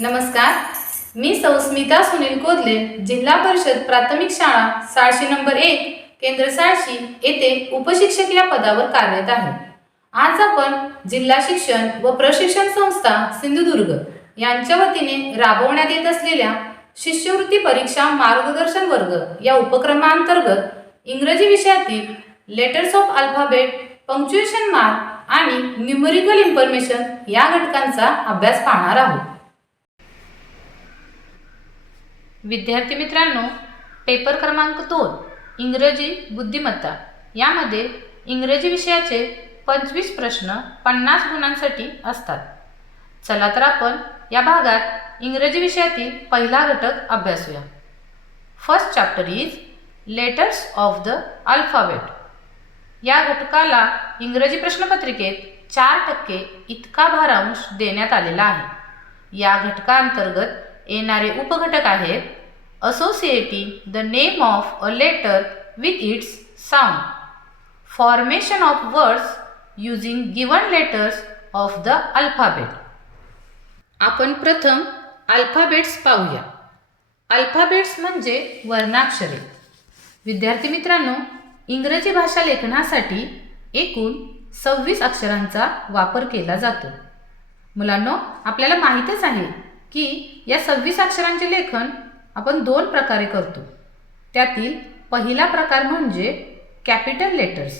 नमस्कार, मी सौस्मिता सुनील कोदले, जिल्हा परिषद प्राथमिक शाळा साळशी नंबर 1 केंद्र साळशी येथे उपशिक्षक या पदावर कार्यरत आहे. आज आपण जिल्हा शिक्षण व प्रशिक्षण संस्था सिंधुदुर्ग यांच्या वतीने राबवण्यात येत असलेल्या शिष्यवृत्ती परीक्षा मार्गदर्शन वर्ग या उपक्रमांतर्गत इंग्रजी विषयातील letters of alphabet, punctuation mark आणि न्यूमेरिकल इन्फॉर्मेशन या घटकांचा अभ्यास पाहणार आहोत. विद्यार्थी मित्रांनो, पेपर क्रमांक 2 इंग्रजी बुद्धिमत्ता यामध्ये इंग्रजी विषयाचे 25 प्रश्न 50 गुणांसाठी असतात. चला तर आपण या भागात इंग्रजी विषयातील पहिला घटक अभ्यासूया. First chapter is letters of the alphabet. या घटकाला इंग्रजी प्रश्नपत्रिकेत 4% इतका भारांश देण्यात आलेला आहे. या घटकांतर्गत येणारे उपघटक आहेत associating the name of a letter with its sound, formation of words using given letters of the alphabet. आपण प्रथम अल्फाबेट्स पाहूया. अल्फाबेट्स म्हणजे वर्णाक्षरे. विद्यार्थी मित्रांनो, इंग्रजी भाषा लेखनासाठी एकूण 26 अक्षरांचा वापर केला जातो. मुलांनो, आपल्याला माहीतच आहे की या 26 अक्षरांचे लेखन आपण 2 प्रकारे करतो. त्यातील पहिला प्रकार म्हणजे capital letters.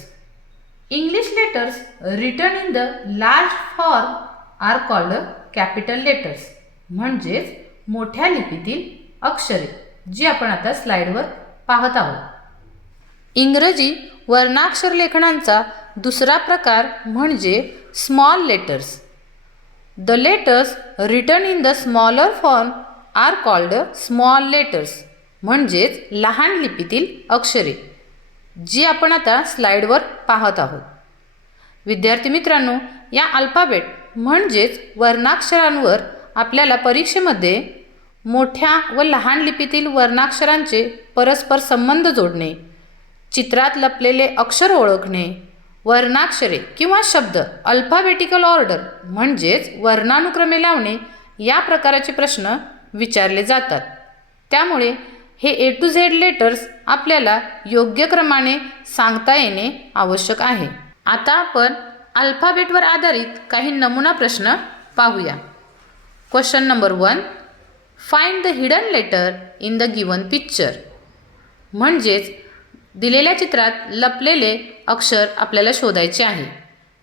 English letters written in the large form are called capital letters, म्हणजेच मोठ्या लिपीतील अक्षरे, जी आपण आता स्लाइडवर पाहत आहोत. इंग्रजी वर्णाक्षर लेखनांचा दुसरा प्रकार म्हणजे small letters. The letters written in the smaller form are called small letters, म्हणजेच लहान लिपीतील अक्षरे, जी आपण आता स्लाइडवर पाहत आहोत. विद्यार्थी मित्रांनो, या अल्फाबेट म्हणजेच वर्णाक्षरांवर आपल्याला परीक्षेमध्ये मोठ्या व लहान लिपीतील वर्णाक्षरांचे परस्पर संबंध जोडणे, चित्रात लपलेले अक्षर ओळखणे, वर्णाक्षरे किंवा शब्द अल्फाबेटिकल ऑर्डर म्हणजेच वर्णानुक्रमे लावणे या प्रकारचे प्रश्न विचारले जातात. त्यामुळे हे A to Z लेटर्स आपल्याला योग्य क्रमाने सांगता येणे आवश्यक आहे. आता आपण अल्फाबेटवर आधारित काही नमुना प्रश्न पाहूया. Question number 1, find the hidden letter in the given picture. म्हणजेच दिलेल्या चित्रात लपलेले अक्षर आपल्याला शोधायचे आहे.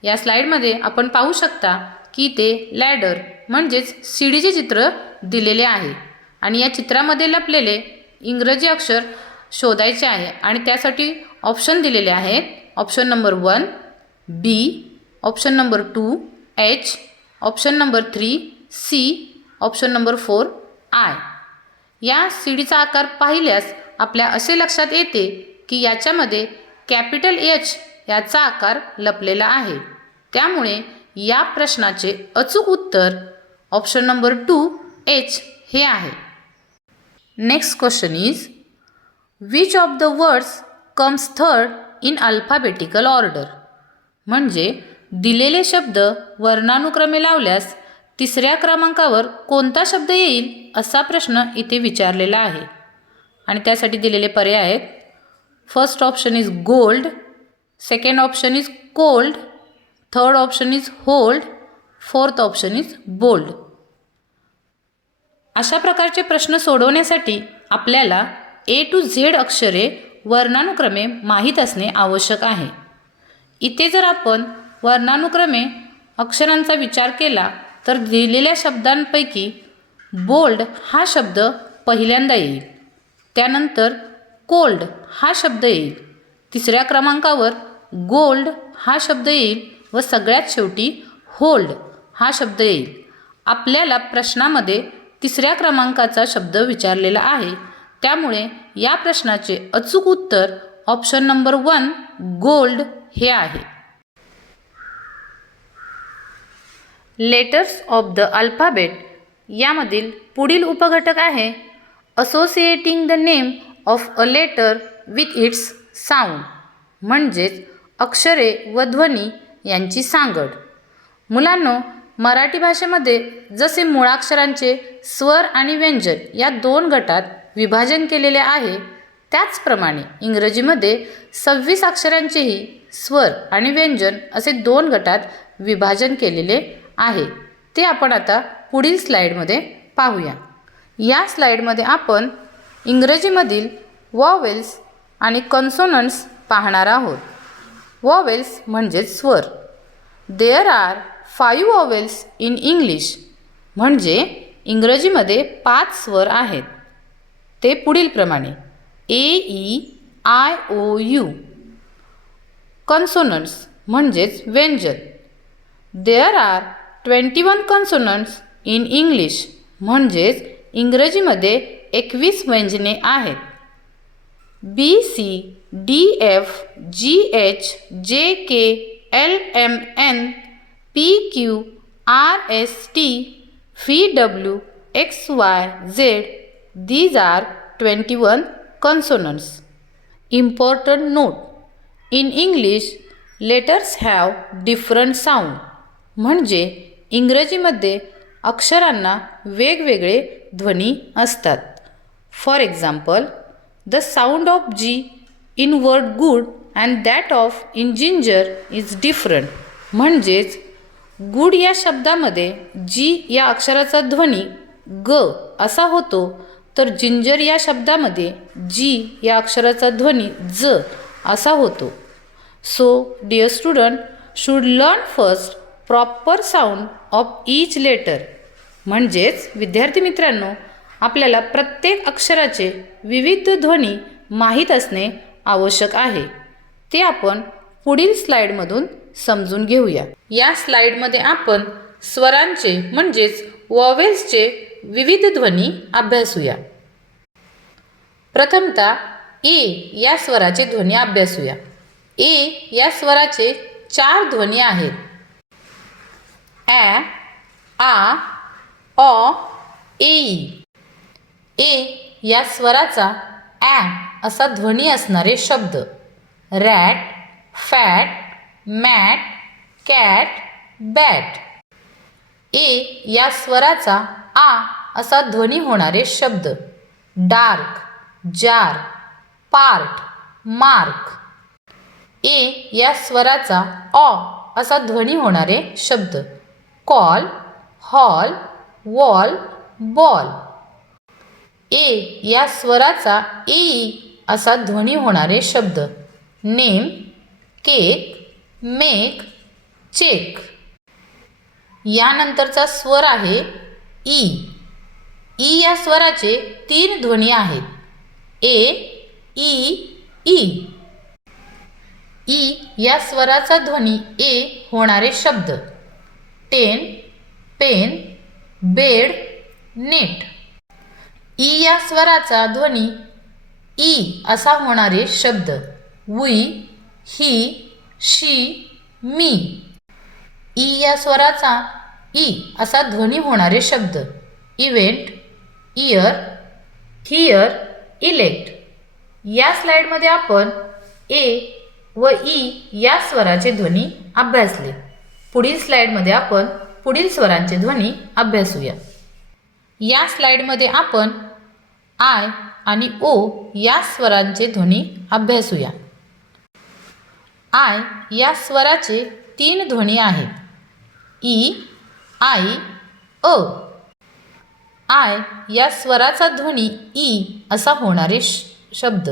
या स्लाइडमध्ये आपण पाहू शकता की ते लॅडर म्हणजेच सीडीचे चित्र दिलेले आहे आणि या चित्रामध्ये लपलेले इंग्रजी अक्षर शोधायचे आहे आणि त्यासाठी ऑप्शन दिलेले आहेत. Option number 1 B, option number 2 H, option number 3 C, option number 4 I. या सीडीचा आकार पाहिल्यास आपल्या असे लक्षात येते की याच्यामध्ये कॅपिटल H याचा आकार लपलेला आहे. त्यामुळे या प्रश्नाचे अचूक उत्तर ऑप्शन नंबर 2 H हे आहे. Next question is which of the words comes third in alphabetical order. म्हणजे दिलेले शब्द वर्णानुक्रमे लावल्यास तिसऱ्या क्रमांकावर कोणता शब्द येईल असा प्रश्न इथे विचारलेला आहे आणि त्यासाठी दिलेले पर्याय आहेत. First option is gold, second option is cold, third option is hold, fourth option is bold. अशा प्रकारचे प्रश्न सोडवण्यासाठी आपल्याला A to Z अक्षरे वर्णानुक्रमे माहीत असणे आवश्यक आहे. इथे जर आपण वर्णानुक्रमे अक्षरांचा विचार केला तर दिलेल्या शब्दांपैकी बोल्ड हा शब्द पहिल्यांदा येईल, त्यानंतर कोल्ड हा शब्द येईल, तिसऱ्या क्रमांकावर गोल्ड हा शब्द येईल व सगळ्यात शेवटी होल्ड हा शब्द येईल. आपल्याला प्रश्नामध्ये तिसऱ्या क्रमांकाचा शब्द विचारलेला आहे, त्यामुळे या प्रश्नाचे अचूक उत्तर ऑप्शन नंबर 1 गोल्ड हे आहे. लेटर्स ऑफ द अल्फाबेट यामधील पुढील उपघटक आहे associating the name of a letter with its sound. म्हणजेच अक्षरे व ध्वनी यांची सांगड. मुलांनो, मराठी भाषेमध्ये जसे मुळाक्षरांचे स्वर आणि व्यंजन या 2 गटात विभाजन केलेले आहे, त्याचप्रमाणे इंग्रजीमध्ये 26 अक्षरांचेही स्वर आणि व्यंजन असे 2 गटात विभाजन केलेले आहे. ते आपण आता पुढील स्लाईडमध्ये पाहूया. या स्लाईडमध्ये आपण इंग्रजीमधील वॉवेल्स आणि कन्सोनंट्स पाहणार आहोत. वॉवेल्स म्हणजेच स्वर. There are 5 vowels in English. म्हणजे इंग्रजीमध्ये 5 स्वर आहेत. ते पुढीलप्रमाणे AEIOU. कन्सोनंट्स म्हणजेच व्यंजन. There are 21 consonants in English. म्हणजेच इंग्रजीमध्ये 21 व्यंजने आहेत. BCDFGHJKLMN PQRSTVWXYZ. These are 21 consonants. Important note: in English, letters have different sound. म्हणजे इंग्रजीमध्ये अक्षरांना वेगवेगळे ध्वनी असतात. For example, the sound of G in word good and that of in ginger is different. म्हणजेच गुड या शब्दामध्ये जी या अक्षराचा ध्वनी ग असा होतो, तर जिंजर या शब्दामध्ये जी या अक्षराचा ध्वनी ज असा होतो. So dear student should learn first proper sound of each letter. म्हणजेच विद्यार्थी मित्रांनो, आपल्याला प्रत्येक अक्षराचे विविध ध्वनी माहीत असणे आवश्यक आहे. ते आपण पुढील स्लाईडमधून समजून घेऊया. या स्लाईडमध्ये आपण स्वरांचे म्हणजेच वॉवेल्सचे विविध ध्वनी अभ्यासूया. प्रथमतः ए या स्वराचे ध्वनी अभ्यासूया. ए या स्वराचे 4 ध्वनी आहेत. ॲ, आ, ऑ, ए. ए या स्वराचा ॲ असा ध्वनी असणारे शब्द rat, fat, mat, cat, bat. A या स्वराचा आ असा ध्वनी होणारे शब्द dark, jar, part, mark. A या स्वराचा ऑ असा ध्वनी होणारे शब्द call, hall, wall, ball. A या स्वराचा ई असा ध्वनी होणारे शब्द नेम, केक, मेक, चेक. यानंतरचा स्वर आहे ई. ई या स्वराचे 3 ध्वनी आहेत. ए, ई, ई. ई या स्वराचा ध्वनी ए होणारे शब्द ten, pen, bed, net. E या स्वराचा ध्वनी ई असा होणारे शब्द we, he, she, me. E या स्वराचा ई असा ध्वनी होणारे शब्द इव्हेंट, इयर, हियर, इलेक्ट. या स्लाईडमध्ये आपण ए व ई या स्वराचे ध्वनी अभ्यासले. पुढील स्लाईडमध्ये आपण पुढील स्वरांचे ध्वनी अभ्यासूया. या स्लाईडमध्ये आपण आय आणि ओ या स्वरांचे ध्वनी अभ्यासूया. आय या स्वराचे 3 ध्वनी आहेत. E, I, a. आय या स्वराचा ध्वनी ई असा होणारे शब्द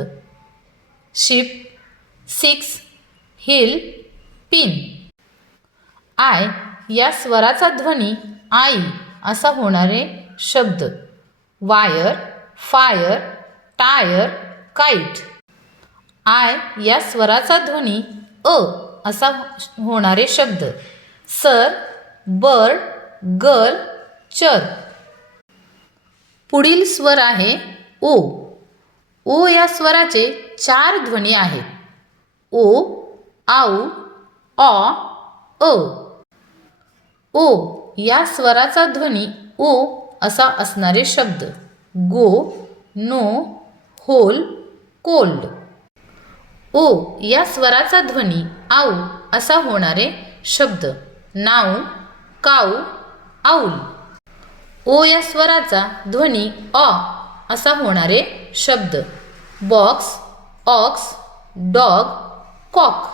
शिप, 6, हिल, पिन. आय या स्वराचा ध्वनी आई असा होणारे शब्द wire, fire, tyre, kite. I या स्वराचा ध्वनी अ असा होणारे शब्द सर, बर्ड, गर्ल, चर्च. पुढील स्वर आहे ओ. ओ या स्वराचे 4 ध्वनी आहेत. ओ, आऊ, ऑ, अ. ओ या स्वराचा ध्वनी ओ असा असणारे शब्द गो, नो, होल, कोल्ड. ओ या स्वराचा ध्वनी आऊ असा होणारे शब्द नाऊ, काऊ, आऊल. ओ या स्वराचा ध्वनी अ असा होणारे शब्द. Box, ox, dog, cock.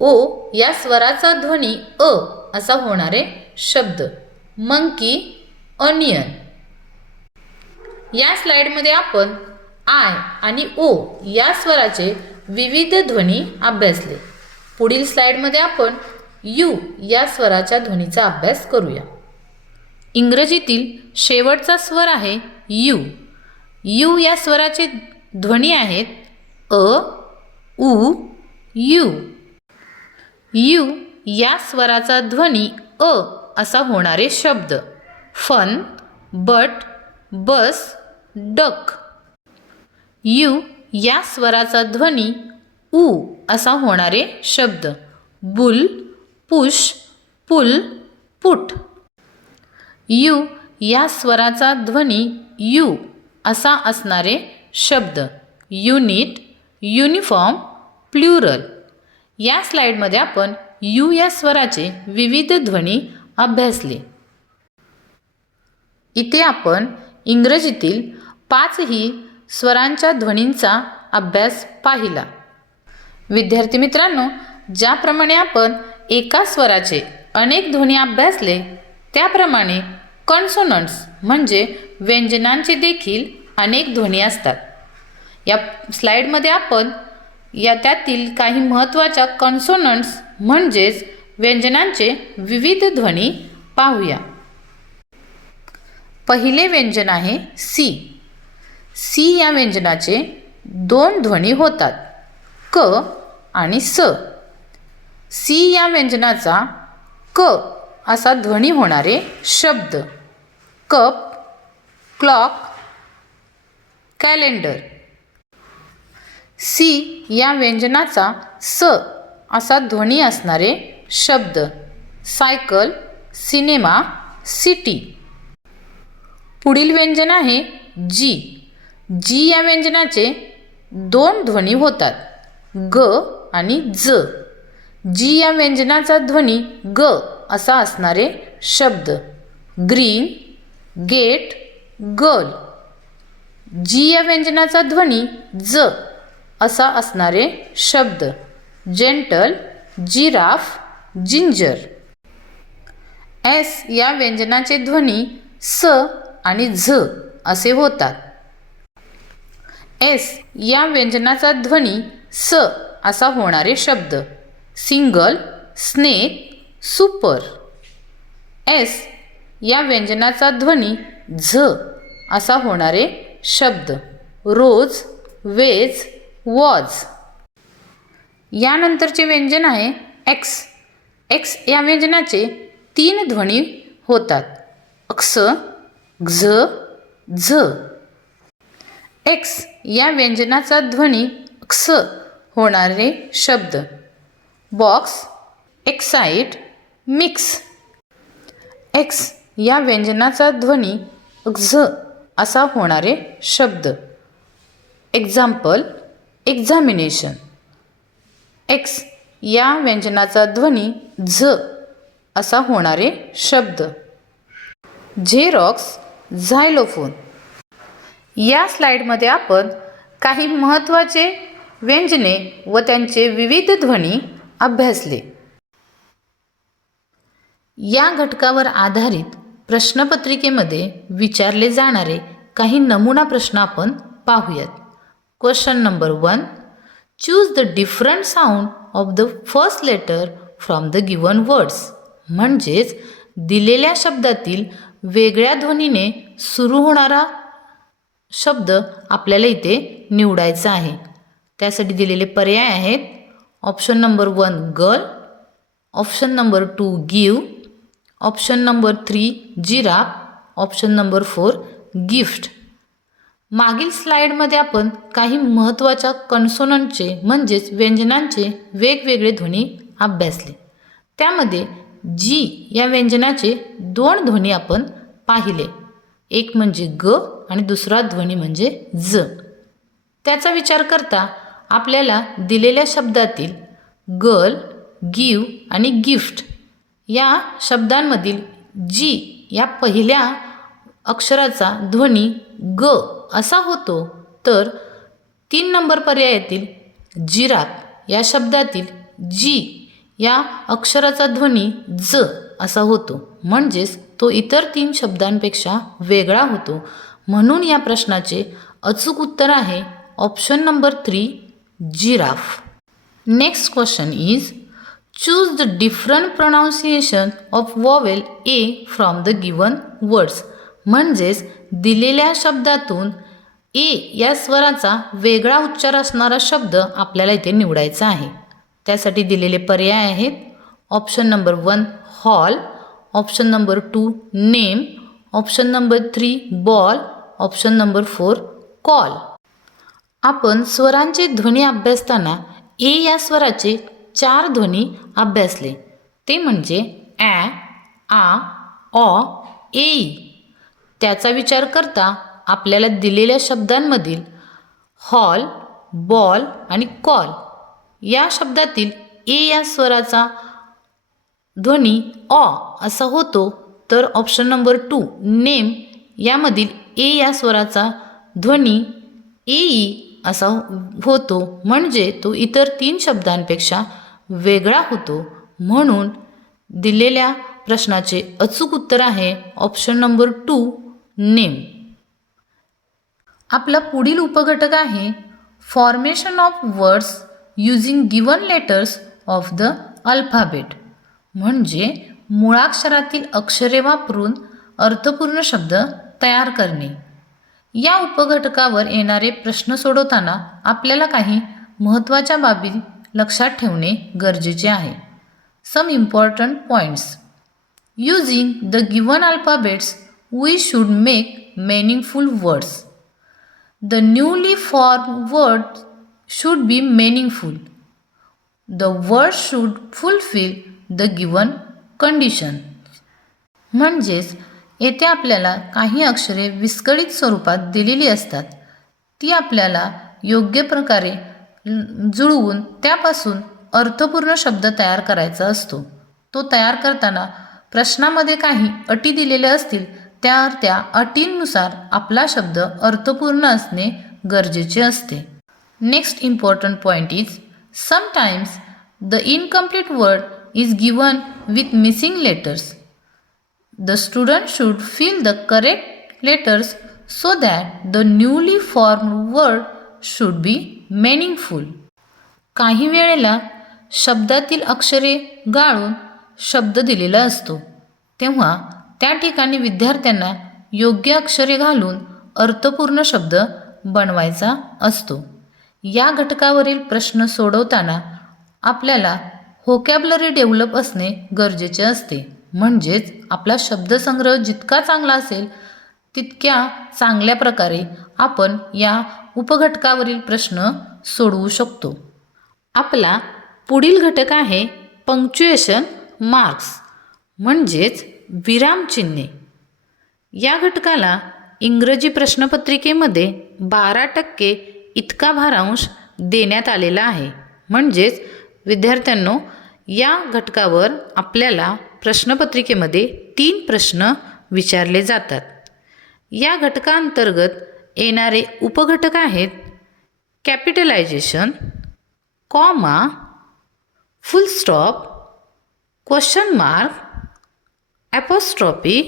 O या स्वराचा ध्वनी अ असा होणारे शब्द. Monkey, onion. या स्लाइडमध्ये आपण आय आणि ओ या स्वराचे विविध ध्वनी अभ्यासले. पुढील स्लाइडमध्ये आपण यू या स्वराच्या ध्वनीचा अभ्यास करूया. इंग्रजीतील शेवटचा स्वर आहे यू. यू या स्वराचे ध्वनी आहेत अ, उ, यू. यू या स्वराचा ध्वनी अ असा होणारे शब्द. Fun, but, bus, duck. U या स्वराचा ध्वनी उ असा होणारे शब्द. Bull, push, pull, put. U या स्वराचा ध्वनी यू असा असणारे शब्द. Unit, uniform, plural. या स्लाइडमध्ये आपण यू या स्वराचे विविध ध्वनी अभ्यासले. इथे आपण इंग्रजीतील 5ही स्वरांच्या ध्वनींचा अभ्यास पाहिला. विद्यार्थी मित्रांनो, ज्याप्रमाणे आपण एका स्वराचे अनेक ध्वनी अभ्यासले त्याप्रमाणे कॉन्सोनंट्स म्हणजे व्यंजनांचे देखील अनेक ध्वनी असतात. या स्लाइडमध्ये आपण त्यातील काही महत्त्वाच्या कॉन्सोनंट्स म्हणजेच व्यंजनांचे विविध ध्वनी पाहूया. पहिले व्यंजन आहे सी. सी या व्यंजनाचे 2 ध्वनी होतात, क आणि स. सी या व्यंजनाचा क असा ध्वनी होणारे शब्द. Cup, clock, calendar. सी या व्यंजनाचा स असा ध्वनी असणारे शब्द. Cycle, cinema, city. पुढील व्यंजन आहे जी. जी या व्यंजनाचे 2 ध्वनी होतात, ग आणि ज. जी या व्यंजनाचा ध्वनी ग असा असणारे शब्द. Green, gate, girl. जी या व्यंजनाचा ध्वनी ज असा असणारे शब्द. Gentle, giraffe, ginger. एस या व्यंजनाचे ध्वनी स आणि झ असे होतात. एस या व्यंजनाचा ध्वनी स असा होणारे शब्द. Single, snake, super. एस या व्यंजनाचा ध्वनी झ असा होणारे शब्द. रोज, वेज, वॉज. यानंतरचे व्यंजन आहे एक्स. एक्स या व्यंजनाचे 3 ध्वनी होतात, अक्स, ग्झ, झ. एक्स या व्यंजनाचा ध्वनी क्स होणारे शब्द. Box, excite, mix. एक्स या व्यंजनाचा ध्वनी झ असा होणारे शब्द. Example, examination. एक्स या व्यंजनाचा ध्वनी झ असा होणारे शब्द. Xerox, xylophone. या स्लाइडमध्ये आपण काही महत्त्वाचे व्यंजने व त्यांचे विविध ध्वनी अभ्यासले. या घटकावर आधारित प्रश्नपत्रिकेमध्ये विचारले जाणारे काही नमुना प्रश्न आपण पाहूयात. Question number 1. Choose the different sound of the first letter from the given words. म्हणजेच दिलेल्या शब्दातील वेगळ्या ध्वनीने सुरू होणारा शब्द आपल्याला इथे निवडायचा आहे. त्यासाठी दिलेले पर्याय आहेत. Option number 1 girl, option number 2 give, option number 3 giraffe, option number 4 gift. मागील स्लाइडमध्ये आपण काही महत्त्वाच्या कॉन्सोनंटचे म्हणजेच व्यंजनांचे वेगवेगळे ध्वनी अभ्यासले. त्यामध्ये जी या व्यंजनाचे 2 ध्वनी आपण पाहिले. एक म्हणजे ग आणि दुसरा ध्वनी म्हणजे ज. त्याचा विचार करता आपल्याला दिलेल्या शब्दातील गर्ल, गिव आणि गिफ्ट या शब्दांमधील जी या पहिल्या अक्षराचा ध्वनी ग असा होतो, तर 3 नंबर पर्यायातील जिराफ या शब्दातील जी या अक्षराचा ध्वनी ज असा होतो, म्हणजेच तो इतर 3 शब्दांपेक्षा वेगळा होतो. म्हणून या प्रश्नाचे अचूक उत्तर आहे option number 3 giraffe. Next question is choose the different pronunciation of vowel A from the given words. म्हणजेच दिलेल्या शब्दातून ए या स्वराचा वेगळा उच्चार असणारा शब्द आपल्याला इथे निवडायचा आहे. त्यासाठी दिलेले पर्याय आहेत option number 1 hall, option number 2 name, option number 3 ball, option number 4 call. आपण स्वरांचे ध्वनी अभ्यासताना ए या स्वराचे 4 ध्वनी अभ्यासले, ते म्हणजे ॲ, आ, ऑ, ए. त्याचा विचार करता आपल्याला दिलेल्या शब्दांमधील हॉल, बॉल आणि कॉल या शब्दातील ए या स्वराचा ध्वनी ऑ असा होतो, तर ऑप्शन नंबर 2 नेम यामधील ए या स्वराचा ध्वनी ए असा होतो, म्हणजे तो इतर 3 शब्दांपेक्षा वेगळा होतो. म्हणून दिलेल्या प्रश्नाचे अचूक उत्तर आहे ऑप्शन नंबर 2 नेम. आपला पुढील उपघटक आहे formation of words using given letters of the alphabet. म्हणजे मुळाक्षरातील अक्षरे वापरून अर्थपूर्ण शब्द तयार करणे. या उपघटकावर येणारे प्रश्न सोडवताना आपल्याला काही महत्त्वाच्या बाबी लक्षात ठेवणे गरजेचे आहे. Some important points. Using the given alphabets we should make meaningful words. The newly formed word should be meaningful. The word should fulfill the given condition. म्हणजेच येथे आपल्याला काही अक्षरे विस्कळीत स्वरूपात दिलेली असतात. ती आपल्याला योग्य प्रकारे जुळवून त्यापासून अर्थपूर्ण शब्द तयार करायचा असतो. तो तयार करताना प्रश्नामध्ये काही अटी दिलेल्या असतील, त्या अटींनुसार आपला शब्द अर्थपूर्ण असणे गरजेचे असते. Next important point is sometimes the incomplete word is given with missing letters. The student should fill the correct letters so that the newly formed word should be meaningful. काही वेळेला शब्दातील अक्षरे गाळून शब्द दिलेला असतो, तेव्हा त्या ठिकाणी विद्यार्थ्यांना योग्य अक्षरे घालून अर्थपूर्ण शब्द बनवायचा असतो. या घटकावरील प्रश्न सोडवताना आपल्याला व्होकॅब्युलरी डेव्हलप असणे गरजेचे असते. म्हणजेच आपला शब्दसंग्रह जितका चांगला असेल तितक्या चांगल्या प्रकारे आपण या उपघटकावरील प्रश्न सोडवू शकतो. आपला पुढील घटक आहे पंक्च्युएशन मार्क्स, म्हणजेच विरामचिन्हे. या घटकाला इंग्रजी प्रश्नपत्रिकेमध्ये 12% इतका भारांश देण्यात आलेला आहे. म्हणजेच विद्यार्थ्यांनो, या घटकावर आपल्याला प्रश्नपत्रिकेमध्ये 3 प्रश्न विचारले जातात. या घटकांतर्गत येणारे उपघटक आहेत कॅपिटलायझेशन, कॉमा, फुल stop, question mark, apostrophe,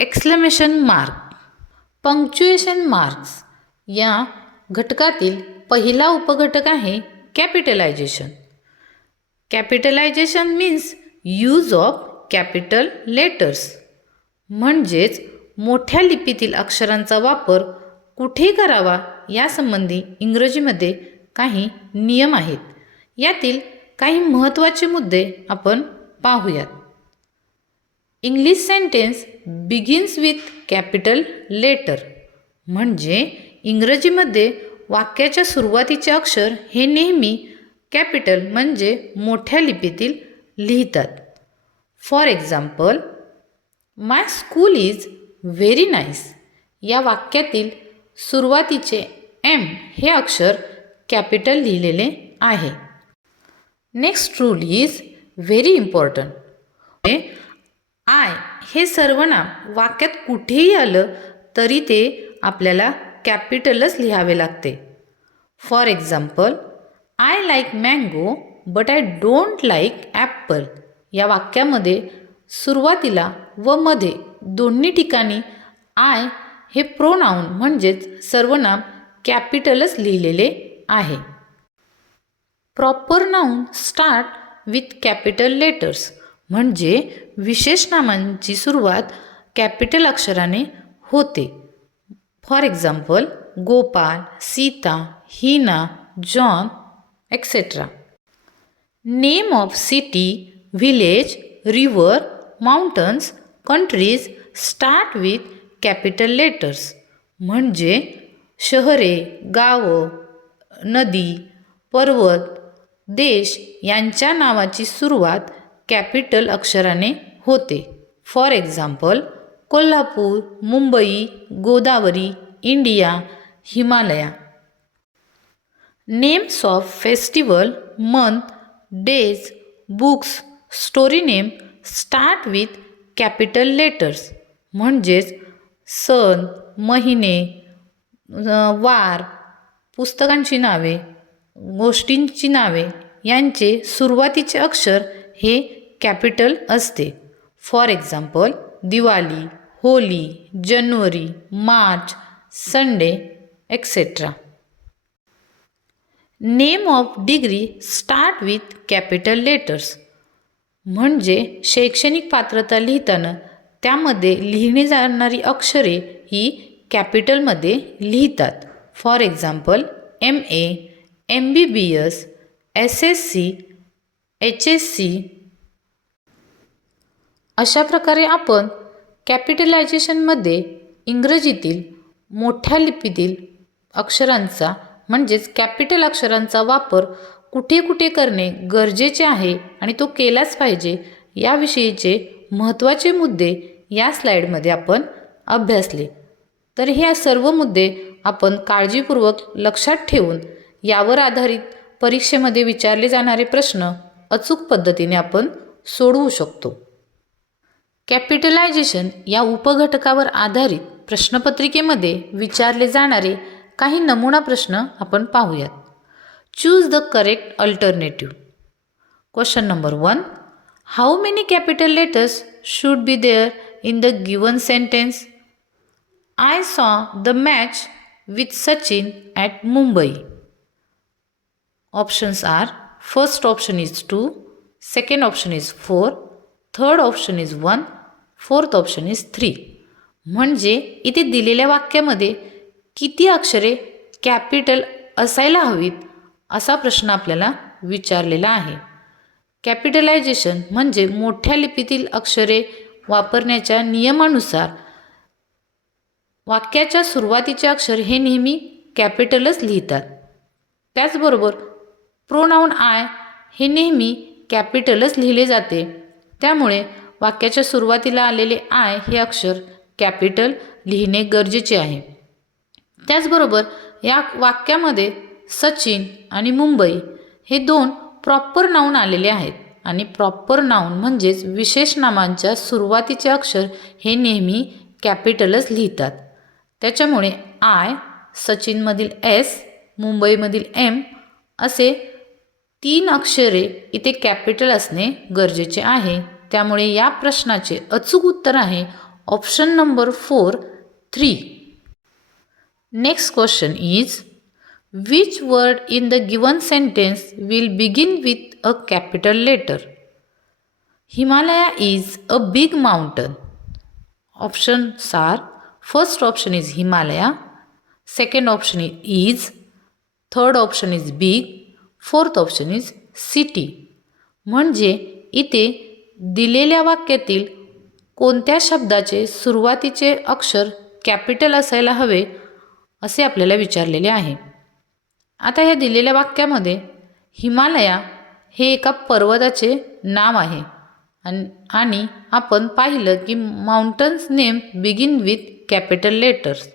exclamation mark. Punctuation marks या घटकातील पहिला उपघटक आहे capitalisation. Capitalisation means use of capital letters. म्हणजेच मोठ्या लिपीतील अक्षरांचा वापर कुठे करावा यासंबंधी इंग्रजीमध्ये काही नियम आहेत. यातील काही महत्त्वाचे मुद्दे आपण पाहूयात. English sentence begins with capital letter. म्हणजे इंग्रजीमध्ये वाक्याच्या सुरुवातीचे अक्षर हे नेहमी कॅपिटल म्हणजे मोठ्या लिपीतील लिहितात. For example, my school is very nice या वाक्यातील सुरुवातीचे एम हे अक्षर कॅपिटल लिहिलेले आहे. Next rule is very important. I हे सर्वनाम वाक्यात कुठेही आलं तरी ते आपल्याला कॅपिटलच लिहावे लागते. For example, I like mango but I don't like Apple या वाक्यामध्ये सुरुवातीला व मध्ये दोन्ही ठिकाणी आय हे प्रोनाऊन म्हणजेच सर्वनाम कॅपिटलच लिहिलेले आहे. Proper noun start with capital letters म्हणजे विशेष नामांची सुरुवात कॅपिटल अक्षराने होते. For example, Gopal, Sita, Hina, John etcetera. Name of city, village, river, mountains, countries start with capital letters म्हणजे शहरे, गावं, नदी, पर्वत, देश यांच्या नावाची सुरुवात कॅपिटल अक्षराने होते. For example, Kolhapur, Mumbai, Godavari, India, Himalaya. Names of festival, month, days, books, story name start with capital letters म्हणजेच सण, महिने, वार, पुस्तकांची नावे, गोष्टींची नावे यांचे सुरुवातीचे अक्षर हे कॅपिटल असते. For example, Diwali, Holy, January, March, Sunday etcetera. Name of degree start with capital letters म्हणजे शैक्षणिक पात्रता लिहिताना त्यामध्ये लिहिली जाणारी अक्षरे ही कॅपिटलमध्ये लिहितात. For example, MA, MBBS, SSC, HSC. अशा प्रकारे आपण कॅपिटलायझेशनमध्ये इंग्रजीतील मोठ्या लिपीतील अक्षरांचा म्हणजेच कॅपिटल अक्षरांचा वापर कुठे कुठे करणे गरजेचे आहे आणि तो केलाच पाहिजे याविषयीचे महत्त्वाचे मुद्दे या स्लाईडमध्ये आपण अभ्यासले. तर हे सर्व मुद्दे आपण काळजीपूर्वक लक्षात ठेवून यावर आधारित परीक्षेमध्ये विचारले जाणारे प्रश्न अचूक पद्धतीने आपण सोडवू शकतो. कॅपिटलायझेशन या उपघटकावर आधारित प्रश्नपत्रिकेमध्ये विचारले जाणारे काही नमुना प्रश्न आपण पाहूयात. Choose the correct alternative. Question number 1. How many capital letters should be there in the given sentence? I saw the match with Sachin at Mumbai. Options are, first option is 2, second option is 4, third option is 1, fourth option is 3. म्हणजे इथे दिलेल्या वाक्यामध्ये किती अक्षरे capital असायला हवीत असा प्रश्न आपल्याला विचारलेला आहे. कॅपिटलायझेशन म्हणजे मोठ्या लिपीतील अक्षरे वापरण्याच्या नियमानुसार वाक्याच्या सुरुवातीचे अक्षर हे नेहमी कॅपिटलच लिहितात. त्याचबरोबर प्रोनाऊन आय हे नेहमी कॅपिटलच लिहिले जाते. त्यामुळे वाक्याच्या सुरुवातीला आलेले आय हे अक्षर कॅपिटल लिहिणे गरजेचे आहे. त्याचबरोबर या वाक्यामध्ये सचिन आणि मुंबई हे 2 प्रॉपर नाऊन आलेले आहेत आणि प्रॉपर नाऊन म्हणजेच विशेष नामांच्या सुरुवातीचे अक्षर हे नेहमी कॅपिटलच लिहितात. त्याच्यामुळे आय, सचिनमधील S, मुंबईमधील M असे 3 अक्षरे इथे कॅपिटल असणे गरजेचे आहे. त्यामुळे या प्रश्नाचे अचूक उत्तर आहे option number 4, 3. Next question is, which word in the given sentence will begin with a capital letter? Himalaya is a big mountain. Options are, first option is Himalaya, second option is, third option is big, fourth option is city. म्हणजे इथे दिलेल्या वाक्यातील कोणत्या शब्दाचे सुरुवातीचे अक्षर capital असायला हवे असे आपल्याला विचारलेले आहे. आता ह्या दिलेल्या वाक्यामध्ये हिमालया हे एका पर्वताचे नाव आहे आणि आपण पाहिलं की mountains name begin with capital letters.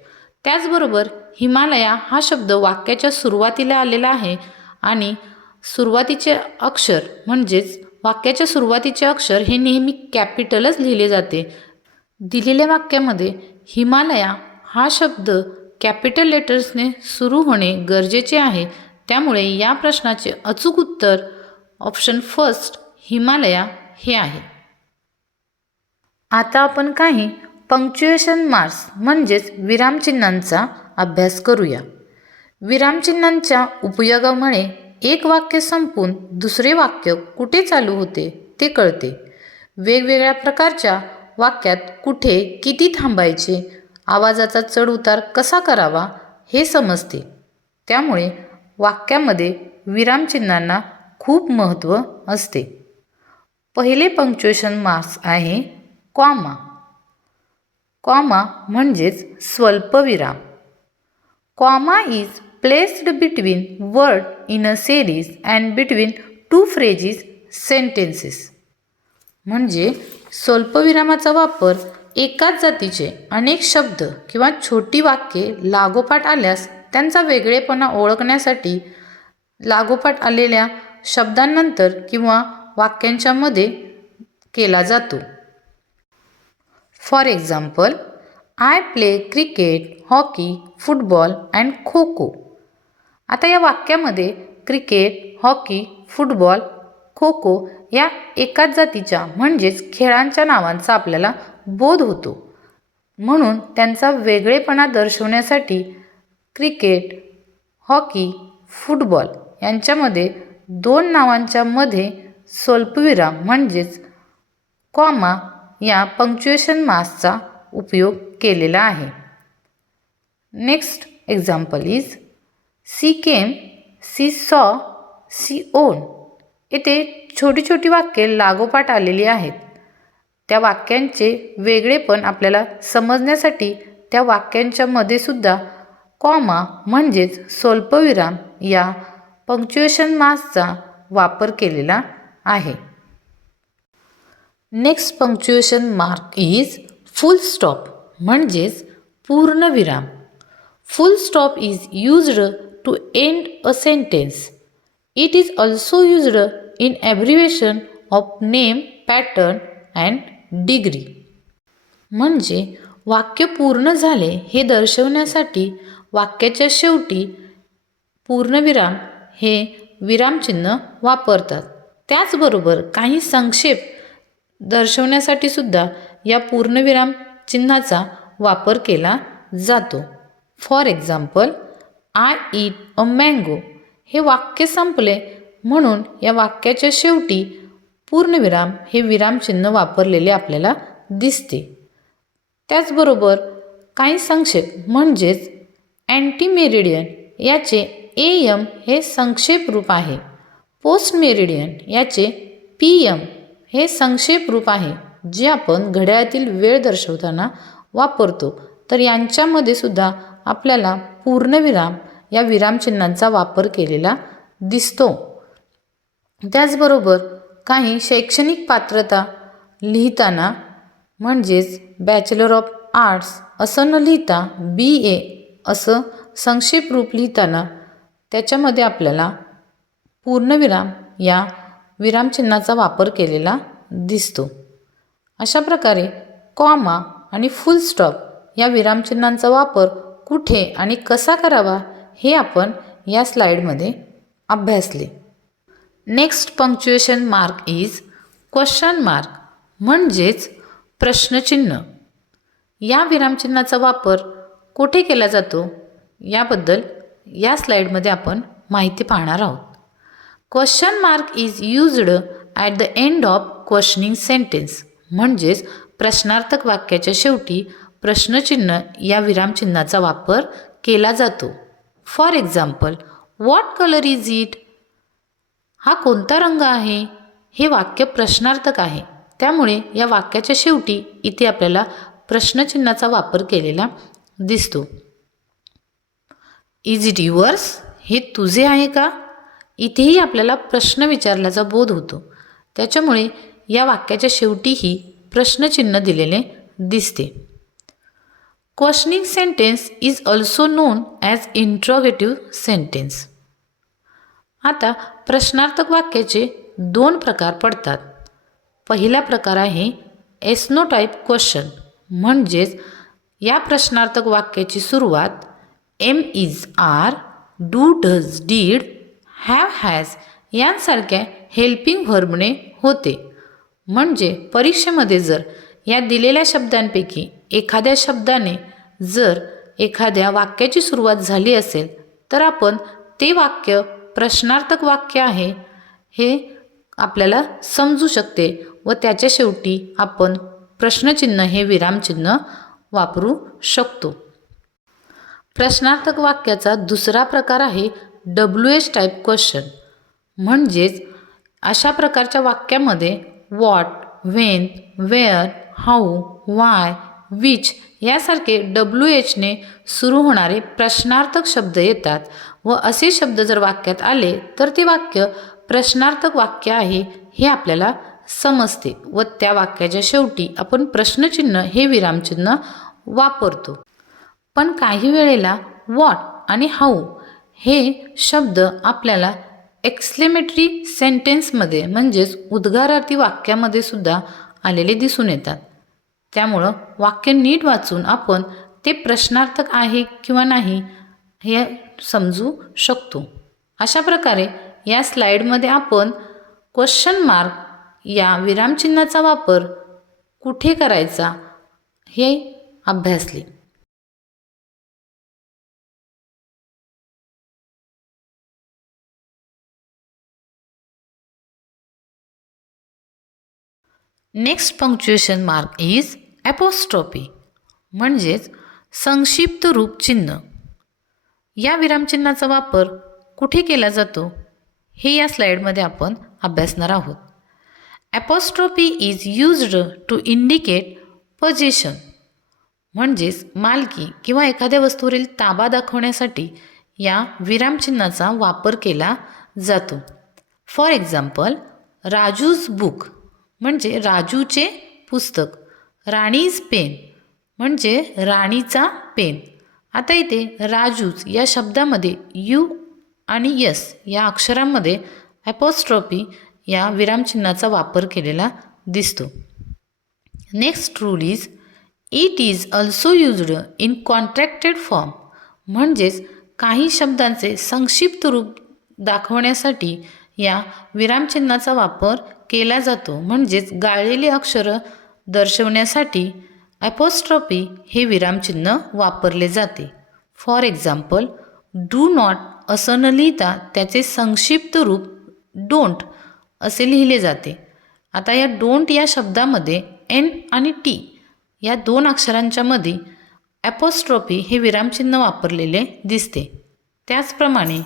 त्याचबरोबर हिमालया हा शब्द वाक्याच्या सुरुवातीला आलेला आहे आणि सुरुवातीचे अक्षर म्हणजेच वाक्याच्या सुरुवातीचे अक्षर हे नेहमी कॅपिटलच लिहिले जाते. दिलेल्या वाक्यामध्ये हिमालया हा शब्द कॅपिटल लेटर्सने सुरू होणे गरजेचे आहे. त्यामुळे या प्रश्नाचे अचूक उत्तर ऑप्शन फर्स्ट हिमालया हे आहे. आता आपण काही पंक्च्युएशन मार्क्स म्हणजेच विरामचिन्हांचा अभ्यास करूया. विरामचिन्हांच्या उपयोगामुळे एक वाक्य संपून दुसरे वाक्य कुठे चालू होते ते कळते. वेगवेगळ्या प्रकारच्या वाक्यात कुठे किती थांबायचे, आवाजाचा चढ उतार कसा करावा हे समजते. त्यामुळे वाक्यामध्ये विरामचिन्हांना खूप महत्त्व असते. पहिले पंक्च्युएशन मार्क्स आहे कॉमा. कॉमा म्हणजेच स्वल्पविराम. Comma is placed between word in a series and between two phrases sentences. म्हणजे स्वल्पविरामाचा वापर एकाच जातीचे अनेक शब्द किंवा छोटी वाक्ये लागोपाठ आल्यास त्यांचा वेगळेपणा ओळखण्यासाठी लागोपाठ आलेल्या शब्दांनंतर किंवा वाक्यांच्या मध्ये केला जातो. For example, I play cricket, hockey, football and kho kho. आता या वाक्यामध्ये cricket, hockey, football, kho kho या एकाच जातीच्या म्हणजेच खेळांच्या नावांचा आपल्याला बोध होतो. म्हणून त्यांचा वेगळेपणा दर्शवण्यासाठी क्रिकेट, हॉकी, फुटबॉल यांच्यामध्ये दोन नावांच्या मध्ये स्वल्पविराम म्हणजेच कॉमा या पंक्च्युएशन मार्क्सचा उपयोग केलेला आहे. Next example is see came, see saw, see own. येथे छोटी छोटी वाक्ये लागोपाठ आलेली आहेत. त्या वाक्यांचे वेगळेपण आपल्याला समजण्यासाठी त्या वाक्यांच्या मध्ये सुद्धा कॉमा म्हणजेच स्वल्पविराम या पंक्च्युएशन मार्क्सचा वापर केलेला आहे. Next punctuation mark is full stop म्हणजेच पूर्णविराम. Full stop is used to end a sentence. It is also used in abbreviation of name, pattern and degree. म्हणजे वाक्य पूर्ण झाले हे दर्शवण्यासाठी वाक्याच्या शेवटी पूर्णविराम हे विरामचिन्ह वापरतात. त्याचबरोबर काही संक्षेप दर्शवण्यासाठी सुद्धा या पूर्णविराम चिन्हाचा वापर केला जातो. For example, I eat a mango. हे वाक्य संपले म्हणून या वाक्याच्या शेवटी पूर्णविराम हे विरामचिन्ह वापरलेले आपल्याला दिसते. त्याचबरोबर काही संक्षेप म्हणजेच अँटीमेरिडियन याचे एम हे संक्षेप रूप आहे. पोस्ट मेरिडियन याचे पीएम हे संक्षेप रूप आहे जे आपण घड्याळातील वेळ दर्शवताना वापरतो. तर यांच्यामध्ये सुद्धा आपल्याला पूर्णविराम या विरामचिन्हांचा वापर केलेला दिसतो. त्याचबरोबर काही शैक्षणिक पात्रता लिहिताना म्हणजेच बॅचलर ऑफ आर्ट्स असं न लिहिता BA असं संक्षेप रूप लिहिताना त्याच्यामध्ये आपल्याला पूर्णविराम या विरामचिन्हाचा वापर केलेला दिसतो. अशा प्रकारे कॉमा आणि फुल स्टॉप या विरामचिन्हांचा वापर कुठे आणि कसा करावा हे आपण या स्लाइडमध्ये अभ्यासले. Next punctuation mark is question mark म्हणजेच प्रश्नचिन्ह. या विरामचिन्हाचा वापर कुठे केला जातो याबद्दल या स्लाइडमध्ये आपण माहिती पाहणार आहोत. Question mark is used at the end of questioning sentence. म्हणजेच प्रश्नार्थक वाक्याच्या शेवटी प्रश्नचिन्ह या विरामचिन्हाचा वापर केला जातो. For example, what colour is it. हा कोणता रंग आहे. हे वाक्य प्रश्नार्थक आहे. त्यामुळे या वाक्याच्या शेवटी इथे आपल्याला प्रश्नचिन्हाचा वापर केलेला दिसतो. Is it yours. हे तुझे आहे का. इथेही आपल्याला प्रश्न विचारल्याचा बोध होतो. त्याच्यामुळे या वाक्याच्या शेवटीही प्रश्नचिन्ह दिलेले दिसते. Questioning sentence is also non as interrogative sentence. आता प्रश्नार्थक वाक्याचे दोन प्रकार पडतात. पहिला प्रकार आहे एस्नो टाईप क्वेश्चन, म्हणजेच या प्रश्नार्थक वाक्याची सुरुवात am is are, do does did, have has यांसारख्या हेल्पिंग व्हर्बने होते. म्हणजे परीक्षेमध्ये जर या दिलेल्या शब्दांपैकी एखाद्या शब्दाने जर एखाद्या वाक्याची सुरुवात झाली असेल तर आपण ते वाक्य प्रश्नार्थक वाक्य आहे हे आपल्याला समजू शकते व त्याच्या शेवटी आपण प्रश्नचिन्ह हे विरामचिन्ह वापरू शकतो. प्रश्नार्थक वाक्याचा दुसरा प्रकार आहे WH टाईप क्वेश्चन, म्हणजेच अशा प्रकारच्या वाक्यामध्ये what, when, where, how, why, which यासारखे WHने सुरू होणारे प्रश्नार्थक शब्द येतात व असे शब्द जर वाक्यात आले तर ते वाक्य प्रश्नार्थक वाक्य आहे हे आपल्याला समजते व त्या वाक्याच्या शेवटी आपण प्रश्नचिन्ह हे विरामचिन्ह वापरतो. पण काही वेळेला व्हॉट आणि हाऊ हे शब्द आपल्याला एक्सक्लेमेटरी सेंटेन्समध्ये म्हणजेच उद्गारार्थी वाक्यामध्ये सुद्धा आलेले दिसून येतात. त्यामुळं वाक्य नीट वाचून आपण ते प्रश्नार्थक आहे किंवा नाही हे समजू शकतो. अशा प्रकारे या स्लाईडमध्ये आपण क्वेश्चन मार्क या विरामचिन्हाचा वापर कुठे करायचा हे अभ्यासले. नेक्स्ट पंक्च्युएशन मार्क इज ॲपोस्ट्रॉफी, म्हणजेच संक्षिप्त रूप चिन्ह. या विरामचिन्हाचा वापर कुठे केला जातो हे या स्लाईडमध्ये आपण अभ्यासणार आहोत. Apostrophe is used to indicate position, म्हणजेच मालकी किंवा एखाद्या वस्तूवरील ताबा दाखवण्यासाठी या विरामचिन्हाचा वापर केला जातो. फॉर एक्झाम्पल, राजूज बुक म्हणजे राजूचे पुस्तक, राणीज पेन म्हणजे राणीचा पेन. आता इथे राजूज या शब्दामध्ये यू आणि यस या अक्षरांमध्ये ॲपोस्ट्रॉफी या विरामचिन्हाचा वापर केलेला दिसतो. Next rule is it is also used in contracted form, म्हणजेच काही शब्दांचे संक्षिप्त रूप दाखवण्यासाठी या विरामचिन्हाचा वापर केला जातो. म्हणजेच गाळलेली अक्षरं दर्शवण्यासाठी ॲपोस्ट्रॉफी हे विरामचिन्ह वापरले जाते. फॉर एक्झाम्पल, डू नॉट असं न लिहिता त्याचे संक्षिप्त रूप डोंट असे लिहिले जाते. आता या डोंट या शब्दामध्ये एन आणि टी या दोन अक्षरांच्या मध्ये ॲपोस्ट्रॉफी हे विरामचिन्ह वापरलेले दिसते. त्याचप्रमाणे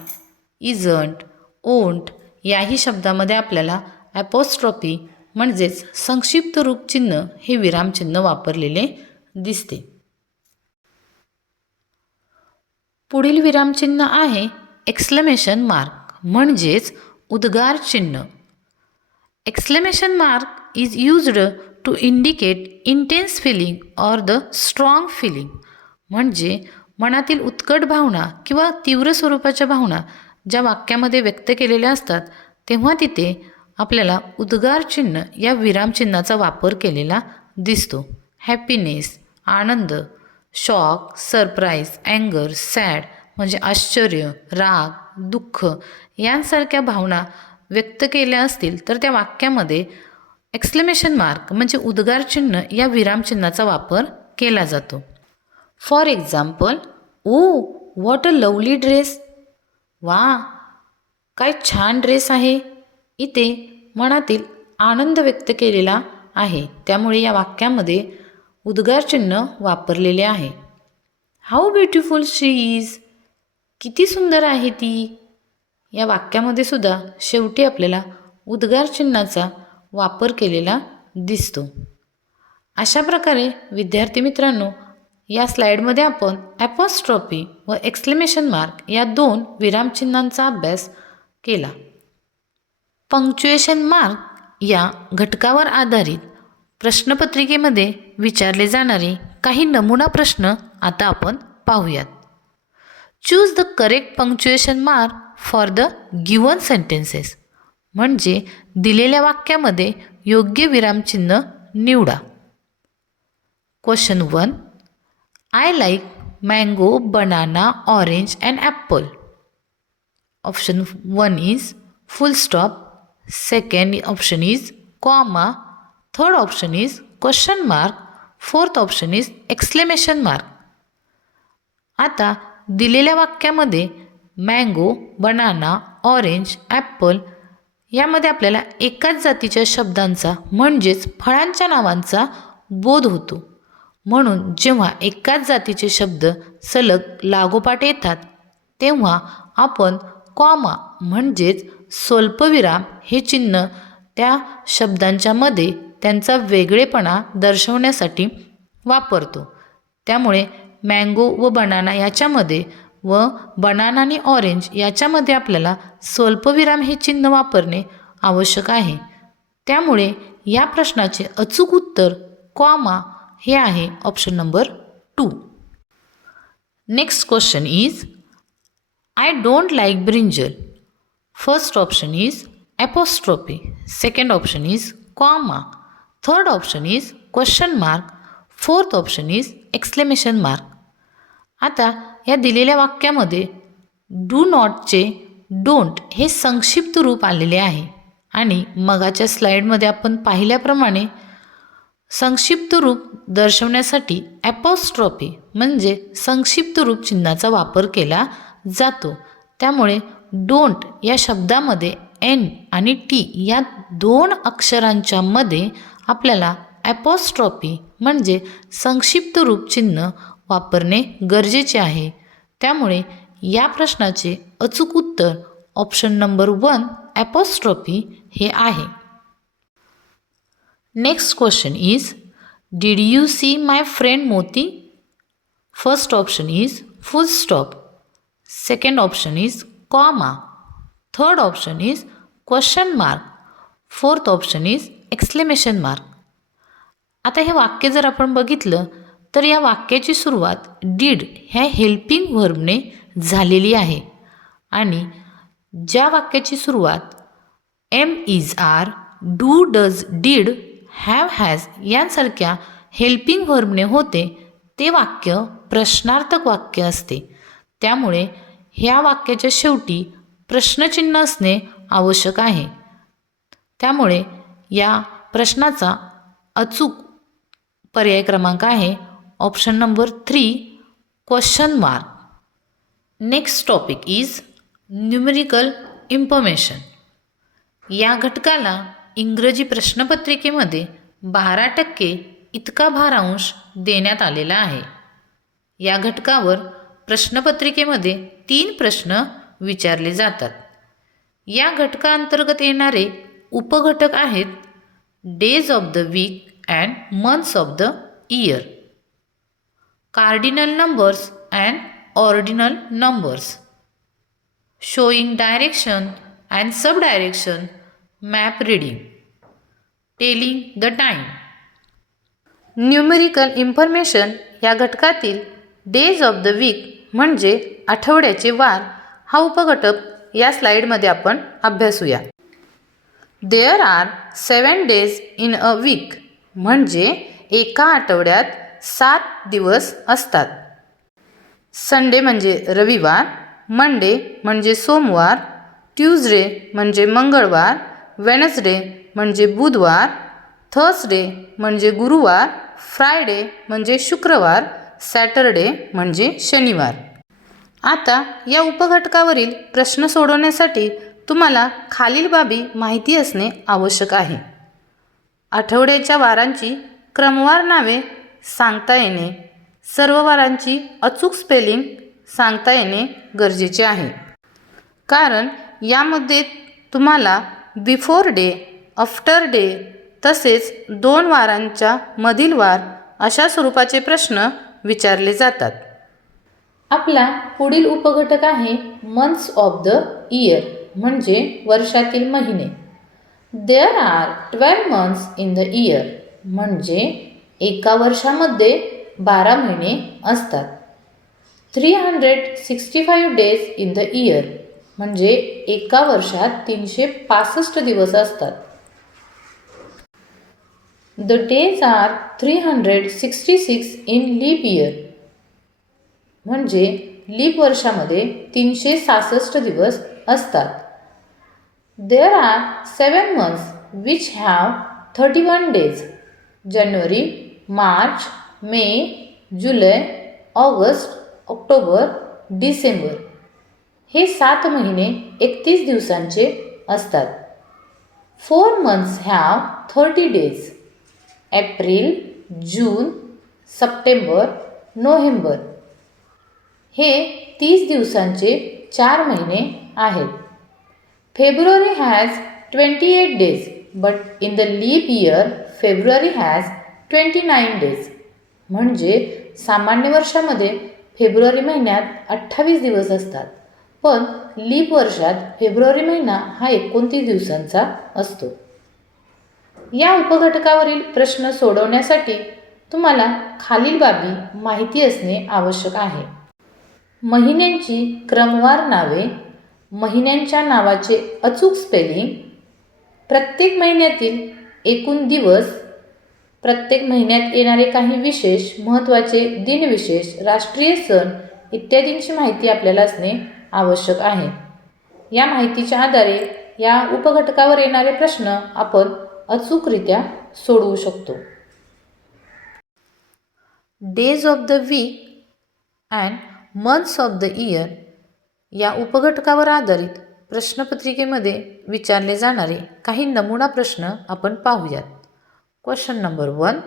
इजंट, ओंट याही शब्दामध्ये आपल्याला ॲपोस्ट्रॉफी म्हणजेच संक्षिप्त रूप चिन्ह हे विरामचिन्ह वापरलेले दिसते. पुढील विरामचिन्ह आहे एक्सक्लेमेशन मार्क, म्हणजेच उद्गार चिन्ह. Exclamation mark is used to indicate intense feeling or the strong feeling, म्हणजे मनातील उत्कट भावना किंवा तीव्र स्वरूपाच्या भावना ज्या वाक्यामध्ये व्यक्त केलेल्या असतात तेव्हा तिथे आपल्याला उद्गार चिन्ह या विरामचिन्हाचा वापर केलेला दिसतो. हॅपीनेस आनंद, शॉक, सरप्राईज, अँगर, सॅड म्हणजे आश्चर्य, राग, दुःख यांसारख्या भावना व्यक्त केल्या असतील तर त्या वाक्यामध्ये एक्सक्लेमेशन मार्क म्हणजे उद्गार चिन्ह या विरामचिन्हाचा वापर केला जातो. For example, O what a lovely dress, वा काय छान ड्रेस आहे. इथे मनातील आनंद व्यक्त केलेला आहे, त्यामुळे या वाक्यामध्ये उद्गार चिन्ह वापरलेले आहे. हाऊ ब्युटिफुल शी इज, किती सुंदर आहे ती. या वाक्यामध्ये सुद्धा शेवटी आपल्याला उद्गार चिन्हाचा वापर केलेला दिसतो. अशा प्रकारे विद्यार्थी मित्रांनो, या स्लाईडमध्ये आपण ॲपोस्ट्रॉफी व एक्सक्लेमेशन मार्क या दोन विरामचिन्हांचा अभ्यास केला. पंक्च्युएशन मार्क या घटकावर आधारित प्रश्नपत्रिकेमध्ये विचारले जाणारे काही नमुना प्रश्न आता आपण पाहूयात. Choose the correct punctuation mark for the given sentences, म्हणजे दिलेल्या वाक्यामध्ये योग्य विरामचिन्ह निवडा. Question 1. I like mango, banana, orange and Apple. Option 1 is full stop. Second option is comma. Third option is question mark. Fourth option is exclamation mark. आता दिलेल्या वाक्यामध्ये mango, banana, orange, Apple यामध्ये आपल्याला एकाच जातीच्या शब्दांचा म्हणजेच फळांच्या नावांचा बोध होतो. म्हणून जेव्हा एकाच जातीचे शब्द सलग लागोपाठ येतात तेव्हा आपण कॉमा म्हणजेच स्वल्पविराम हे चिन्ह त्या शब्दांच्या मध्ये त्यांचा वेगळेपणा दर्शवण्यासाठी वापरतो. त्यामुळे मँगो व बनाना याच्यामध्ये व बनाना आणि ऑरेंज याच्यामध्ये आपल्याला स्वल्पविराम हे चिन्ह वापरणे आवश्यक आहे. त्यामुळे या प्रश्नाचे अचूक उत्तर कॉमा हे आहे option number 2. Next question is I don't like brinjal. First option is apostrophe. Second option is comma. Third option is question mark. Fourth option is exclamation mark. आता या दिलेल्या वाक्यामध्ये डू नॉटचे डोंट हे संक्षिप्त रूप आलेले आहे आणि मगाच्या स्लाईडमध्ये आपण पाहिल्याप्रमाणे संक्षिप्त रूप दर्शवण्यासाठी ॲपॉस्ट्रॉफी म्हणजे संक्षिप्त रूप चिन्हाचा वापर केला जातो. त्यामुळे डोंट या शब्दामध्ये एन आणि टी या दोन अक्षरांच्या मध्ये आपल्याला ॲपॉस्ट्रॉफी म्हणजे संक्षिप्त रूप चिन्ह वापरणे गरजेचे आहे. त्यामुळे या प्रश्नाचे अचूक उत्तर ऑप्शन नंबर 1 ॲपॉस्ट्रॉफी हे आहे. Next question is did you see my friend Moti. First option is full stop. Second option is comma. Third option is question mark. Fourth option is exclamation mark. आता हे वाक्य जर आपण बघितलं तर या वाक्याची सुरुवात डीड ह्या हेल्पिंग व्हर्बने झालेली आहे आणि ज्या वाक्याची सुरुवात am is are, do does, did, have has यांसारख्या हेल्पिंग व्हर्बने होते ते वाक्य प्रश्नार्थक वाक्य असते. त्यामुळे ह्या वाक्याच्या शेवटी प्रश्नचिन्ह असणे आवश्यक आहे. त्यामुळे या प्रश्नाचा अचूक पर्याय क्रमांक आहे option number 3 question mark. Next topic is numerical information. या घटकाला इंग्रजी प्रश्नपत्रिकेमध्ये 12% इतका भारांश देण्यात आलेला आहे. या घटकावर प्रश्नपत्रिकेमध्ये 3 प्रश्न विचारले जातात. या घटकाअंतर्गत येणारे उपघटक आहेत days of the week and months of the year, cardinal numbers and ordinal numbers, showing direction and sub direction, map reading, telling the time. Numerical information या घटकातील डेज ऑफ द वीक म्हणजे आठवड्याचे वार हा उपघटक या स्लाईडमध्ये आपण अभ्यासूया. There are 7 days in a week म्हणजे एका आठवड्यात 7 दिवस असतात. संडे म्हणजे रविवार, मंडे म्हणजे सोमवार, ट्यूजडे म्हणजे मंगळवार, वेनसडे म्हणजे बुधवार, थर्सडे म्हणजे गुरुवार, फ्रायडे म्हणजे शुक्रवार, सॅटरडे म्हणजे शनिवार. आता या उपघटकावरील प्रश्न सोडवण्यासाठी तुम्हाला खालील बाबी माहिती असणे आवश्यक आहे. आठवड्याच्या वारांची क्रमवार नावे सांगता येणे, सर्व वारांची अचूक स्पेलिंग सांगता येणे गरजेचे आहे. कारण यामध्ये तुम्हाला बिफोर डे, आफ्टर डे तसेच 2 वारांच्या मधील वार अशा स्वरूपाचे प्रश्न विचारले जातात. आपला पुढील उपघटक आहे मंथ्स ऑफ द इयर म्हणजे वर्षातील महिने. There are 12 months in the year म्हणजे एका वर्षामध्ये 12 महिने असतात. 365 days इन द इयर म्हणजे एका वर्षात 365 दिवस असतात. The days are 366 in leap year. म्हणजे लीप वर्षामध्ये 366 दिवस असतात. There are 7 months which have 31 days. जानेवारी, मार्च, मे, जुलै, ऑगस्ट, ऑक्टोबर, डिसेंबर हे 7 महिने 31 दिवसांचे असतात. 4 months हॅव 30 days. एप्रिल, जून, सप्टेंबर, नोव्हेंबर हे 30 दिवसांचे 4 महिने आहेत. February has 28 days, but in the leap year February has 29 days. म्हणजे सामान्य वर्षामध्ये फेब्रुवारी महिन्यात 28 दिवस असतात, पण लीप वर्षात फेब्रुवारी महिना हा 29 दिवसांचा असतो. या उपघटकावरील प्रश्न सोडवण्यासाठी तुम्हाला खालील बाबी माहिती असणे आवश्यक आहे. महिन्यांची क्रमवार नावे, महिन्यांच्या नावाचे अचूक स्पेलिंग, प्रत्येक महिन्यातील एकूण दिवस, प्रत्येक महिन्यात येणारे काही विशेष महत्त्वाचे दिनविशेष, राष्ट्रीय सण इत्यादींची माहिती आपल्याला असणे आवश्यक आहे. या माहितीच्या आधारे या उपघटकावर येणारे प्रश्न आपण अचूकरित्या सोडवू शकतो. Days of the week and months of the year या उपघटकावर आधारित प्रश्नपत्रिकेमध्ये विचारले जाणारे काही नमुना प्रश्न आपण पाहूयात. Question number 1,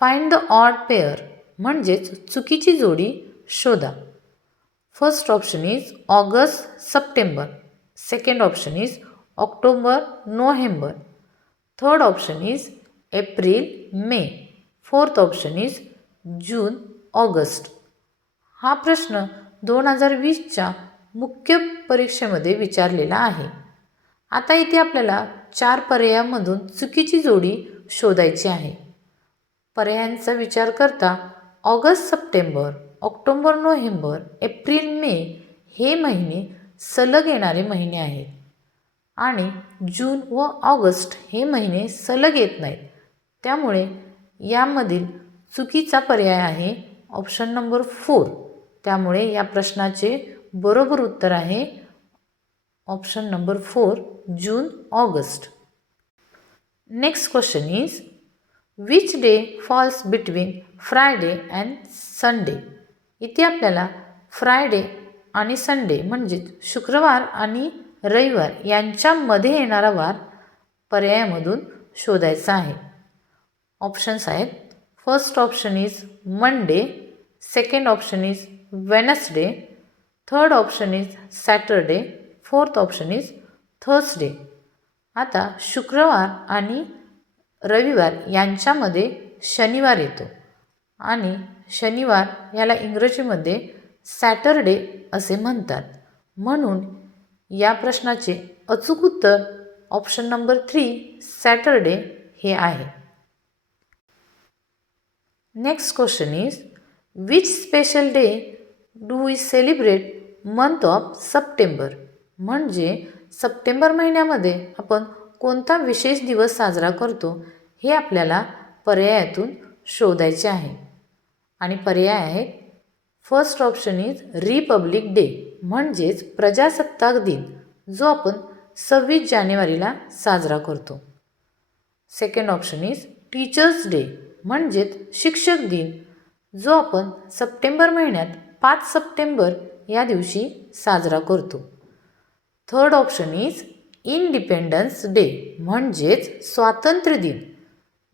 find the odd pair म्हणजेच चुकीची जोडी शोधा. First option is August September, second option is October November, third option is April May, fourth option is June August. हा प्रश्न 2020च्या मुख्य परीक्षेमध्ये विचारलेला आहे. आता इथे आपल्याला 4 पर्यायांमधून चुकीची जोडी शोधायची आहे. पर्यायांचा विचार करता August September, October November, April May हे महिने सलग येणारे महिने आहेत आणि जून व ऑगस्ट हे महिने सलग येत नाहीत. त्यामुळे यामधील चुकीचा पर्याय आहे ऑप्शन नंबर 4. त्यामुळे या प्रश्नाचे बरोबर उत्तर आहे option number 4, June August. Next question is which day falls between Friday and Sunday. इथे आपल्याला फ्रायडे आणि संडे म्हणजेच शुक्रवार आणि रविवार यांच्यामध्ये येणारा वार पर्यायामधून शोधायचा आहे. ऑप्शन्स आहेत. First option is Monday, second option is Wednesday, third option is Saturday, fourth option is Thursday. आता शुक्रवार आणि रविवार यांच्यामध्ये शनिवार येतो आणि शनिवार याला इंग्रजीमध्ये सॅटरडे असे म्हणतात. म्हणून या प्रश्नाचे अचूक उत्तर ऑप्शन नंबर 3 सॅटरडे हे आहे. Next question is which special day do we celebrate month of September. म्हणजे सप्टेंबर महिन्यामध्ये आपण कोणता विशेष दिवस साजरा करतो हे आपल्याला पर्यायातून शोधायचे आहे. आणि पर्याय आहे first option is Republic day म्हणजेच प्रजासत्ताक दिन जो आपण 26 जानेवारीला साजरा करतो. Second option is teachers day म्हणजेच शिक्षक दिन जो आपण सप्टेंबर महिन्यात 5 सप्टेंबर या दिवशी साजरा करतो. Third option is independence day म्हणजेच स्वातंत्र्य दिन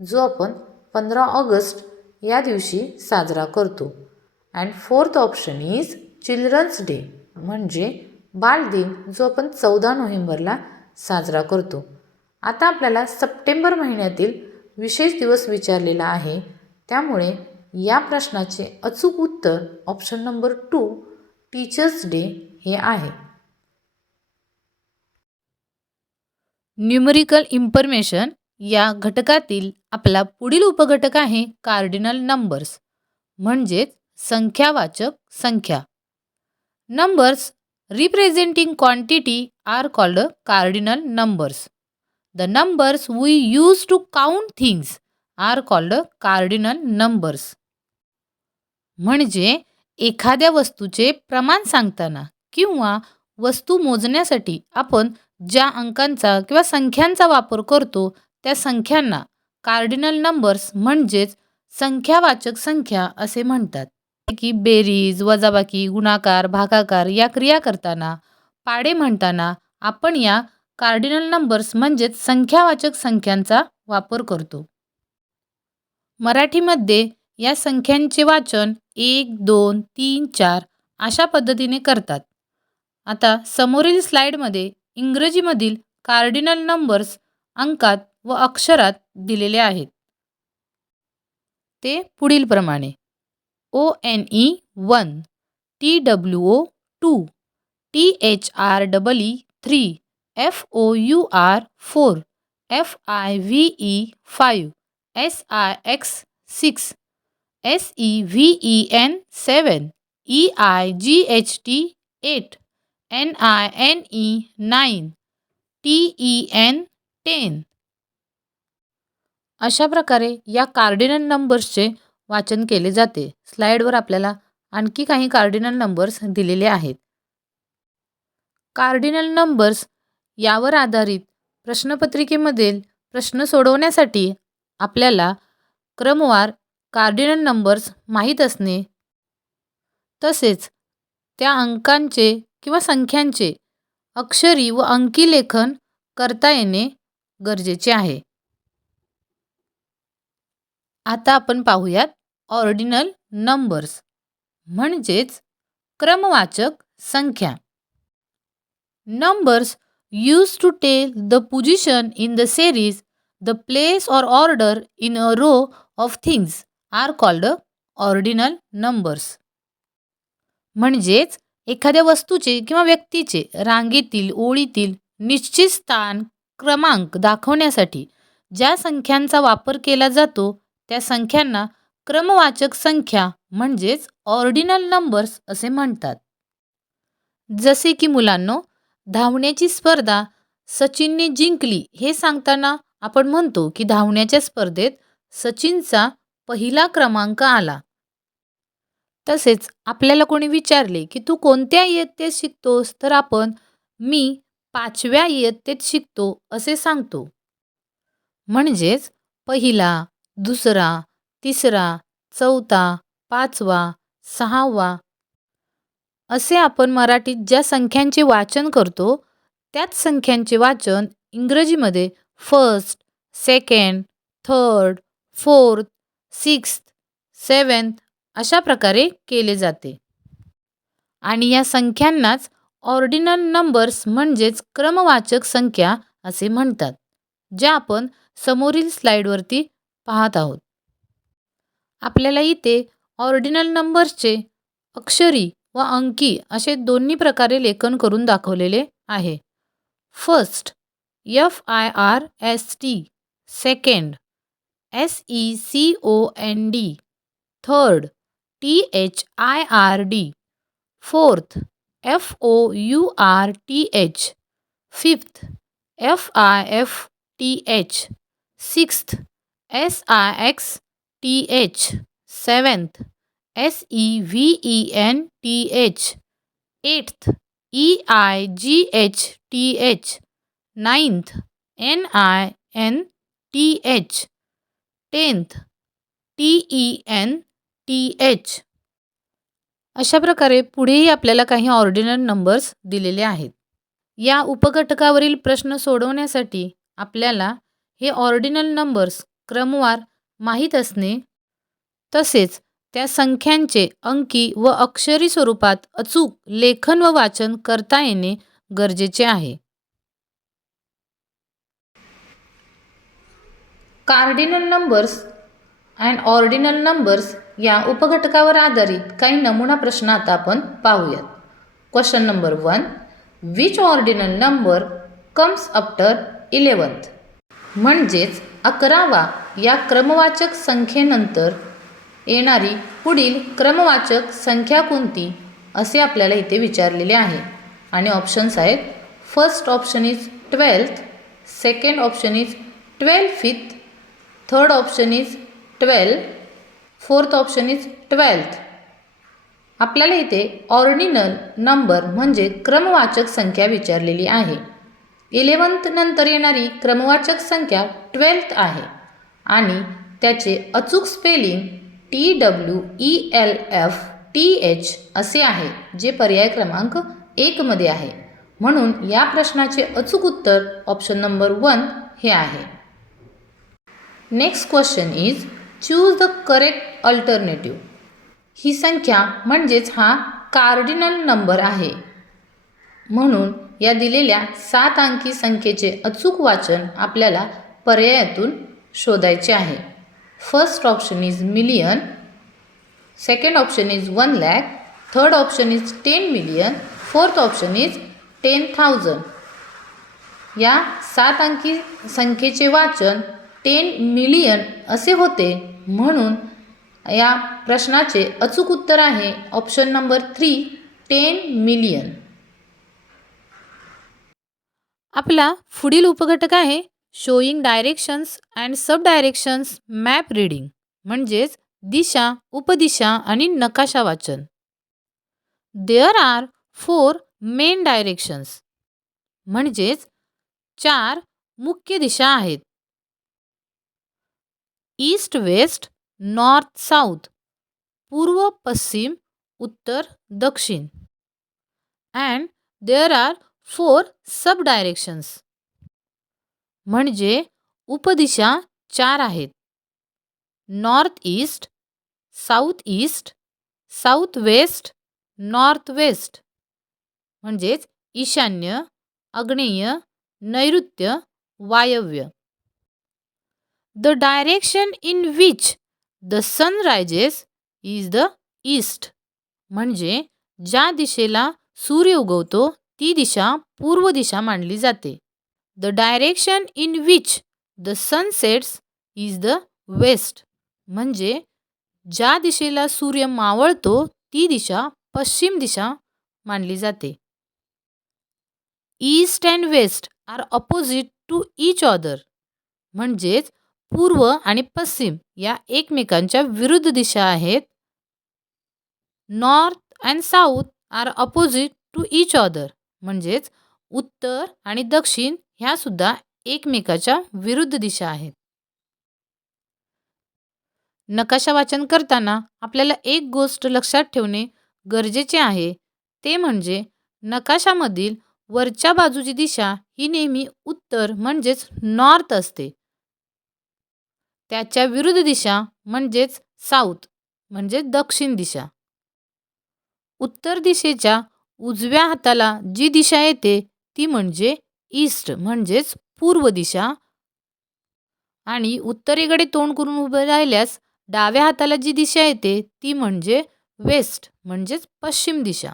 जो आपण 15 ऑगस्ट या दिवशी साजरा करतो. And fourth option is children's day म्हणजे बालदिन जो आपण 14 नोव्हेंबरला साजरा करतो. आता आपल्याला सप्टेंबर महिन्यातील विशेष दिवस विचारलेला आहे. त्यामुळे या प्रश्नाचे अचूक उत्तर ऑप्शन नंबर 2 टीचर्स डे हे आहे. न्यूमरिकल इन्फॉर्मेशन या घटकातील आपला पुढील उपघटक आहे कार्डिनल नंबर्स म्हणजेच संख्यावाचक संख्या. Numbers representing quantity are called cardinal numbers. The numbers we use to count things are called cardinal numbers. म्हणजे एखाद्या वस्तूचे प्रमाण सांगताना किंवा वस्तू मोजण्यासाठी आपण ज्या अंकांचा किंवा संख्यांचा वापर करतो त्या संख्यांना कार्डिनल नंबर्स म्हणजेच संख्यावाचक संख्या असे म्हणतात. की बेरीज, वजाबाकी, गुणाकार, भागाकार या क्रिया करताना, पाढे म्हणताना आपण या कार्डिनल नंबर्स म्हणजेच संख्यावाचक संख्यांचा वापर करतो. मराठीमध्ये या संख्यांचे वाचन 1, 2, 3, 4 अशा पद्धतीने करतात. आता समोरील स्लाइडमध्ये इंग्रजीमधील कार्डिनल नंबर्स अंकात व अक्षरात दिलेले आहेत. ते पुढील प्रमाणे: ONE 1, TWO 2, THREE 3, FOUR 4, FIVE 5, SIX 6, SEVEN 7, EIGHT 8, NINE 9, TEN 10. अशा प्रकारे या कार्डिनल नंबर्सचे वाचन केले जाते. स्लाइडवर आपल्याला आणखी काही कार्डिनल नंबर्स दिलेले आहेत. कार्डिनल नंबर्स यावर आधारित प्रश्नपत्रिकेमधील प्रश्न सोडवण्यासाठी आपल्याला क्रमवार कार्डिनल नंबर्स माहीत असणे, तसेच त्या अंकांचे किंवा संख्यांचे अक्षरी व अंकी लेखन करता येणे गरजेचे आहे. आता आपण पाहूयात ऑर्डिनल नंबर्स म्हणजेच क्रमवाचक संख्या. Numbers used to tell the position in the series, the place or order in a row of things are called ordinal numbers. म्हणजेच एखाद्या वस्तूचे किंवा व्यक्तीचे रांगेतील, ओळीतील निश्चित स्थान, क्रमांक दाखवण्यासाठी ज्या संख्यांचा वापर केला जातो त्या संख्यांना क्रमवाचक संख्या म्हणजेच ऑर्डिनल नंबर्स असे म्हणतात. जसे की मुलांनो, धावण्याची स्पर्धा सचिनने जिंकली हे सांगताना आपण म्हणतो की धावण्याच्या स्पर्धेत सचिनचा पहिला क्रमांक आला. तसेच आपल्याला कोणी विचारले की तू कोणत्या इयत्तेत शिकतोस, तर आपण मी 5व्या इयत्तेत शिकतो असे सांगतो. म्हणजेच पहिला, दुसरा, तिसरा, चौथा, 5वा, 6वा असे आपण मराठीत ज्या संख्यांचे वाचन करतो त्याच संख्यांचे वाचन इंग्रजीमध्ये first, second, third, fourth, sixth, seventh अशा प्रकारे केले जाते. आणि या संख्यांनाच ऑर्डिनल नंबर्स म्हणजेच क्रमवाचक संख्या असे म्हणतात, ज्या आपण समोरील स्लाइडवरती पाहत आहोत. आपल्याला इथे ऑर्डिनल नंबर्सचे अक्षरी व अंकी असे दोन्ही प्रकारे लेखन करून दाखवलेले आहे. First FIRST, second SECOND, third THIRD, fourth FOURTH, fifth FIFTH, sixth SIXTH, seventh SEVENTH, eighth EIGHTH, ninth NINTH, tenth TENTH. अशा प्रकारे पुढेही आपल्याला काही ऑर्डिनल नंबर्स दिलेले आहेत. या उपघटकावरील प्रश्न सोडवण्यासाठी आपल्याला हे ऑर्डिनल नंबर्स क्रमवार माहीत असणे, तसेच त्या संख्यांचे अंकी व अक्षरी स्वरूपात अचूक लेखन व वाचन करता येणे गरजेचे आहे. Cardinal numbers and ordinal numbers या उपघटकावर आधारित काही नमुना प्रश्न आता आपण पाहूयात. Question number 1. Which ordinal number comes after 11th? म्हणजेच 11वा या क्रमवाचक संख्येनंतर येणारी पुढील क्रमवाचक संख्या कोणती असे आपल्याला इथे विचारलेले आहे. आणि ऑप्शन्स आहेत. First option is 12th, second option is 12th, third option is 12, fourth option is 12th. आपल्याला इथे ऑर्डिनल नंबर म्हणजे क्रमवाचक संख्या विचारलेली आहे. 11th नंतर येणारी क्रमवाचक संख्या 12th आहे आणि त्याचे अचूक स्पेलिंग TWELFTH असे आहे, जे पर्याय क्रमांक 1 मध्ये आहे. म्हणून या प्रश्नाचे अचूक उत्तर ऑप्शन नंबर 1 हे आहे. Next question is choose the correct alternative. ही संख्या म्हणजेच हा कार्डिनल नंबर आहे. म्हणून या दिलेल्या 7 अंकी संख्येचे अचूक वाचन आपल्याला पर्यायातून शोधायचे आहे. First option is million, second option is 1 lakh, third option is 10 million, fourth option is 10,000. या 7 अंकी संख्येचे वाचन 10 million असे होते. म्हणून या प्रश्नाचे अचूक उत्तर आहे ऑप्शन नंबर 3, 10 million. आपला पुढील उपघटक आहे showing directions and sub directions map reading, म्हणजेच दिशा, उपदिशा आणि नकाशा वाचन. देअर आर 4 मेन डायरेक्शन्स, म्हणजेच 4 मुख्य दिशा आहेत. ईस्ट वेस्ट, नॉर्थ साऊथ, पूर्व पश्चिम, उत्तर दक्षिण. And there are 4 sub directions, म्हणजे उपदिशा 4 आहेत. North east, south east, south west, north west, म्हणजेच ईशान्य, आग्नेय, नैऋत्य, वायव्य. The direction in which the sun rises is the east, म्हणजे ज्या दिशेला सूर्य उगवतो ती दिशा पूर्व दिशा मानली जाते. The direction in which the sun sets is the west, म्हणजे ज्या दिशेला सूर्य मावळतो ती दिशा पश्चिम दिशा मानली जाते. East and west are opposite to each other, म्हणजेच पूर्व आणि पश्चिम या एकमेकांच्या विरुद्ध दिशा आहेत. North and south are opposite to each other, म्हणजेच उत्तर आणि दक्षिण ह्या सुद्धा एकमेकाच्या विरुद्ध दिशा आहेत. नकाशा वाचन करताना आपल्याला एक गोष्ट लक्षात ठेवणे गरजेचे आहे, ते म्हणजे नकाशामधील वरच्या बाजूची दिशा ही नेहमी उत्तर म्हणजेच नॉर्थ असते. त्याच्या विरुद्ध दिशा म्हणजेच साऊथ म्हणजे दक्षिण दिशा. उत्तर दिशेच्या उजव्या हाताला जी दिशा येते ती म्हणजे ईस्ट म्हणजेच पूर्व दिशा, आणि उत्तरेकडे तोंड करून उभे राहिल्यास डाव्या हाताला जी दिशा येते ती म्हणजे वेस्ट म्हणजेच पश्चिम दिशा.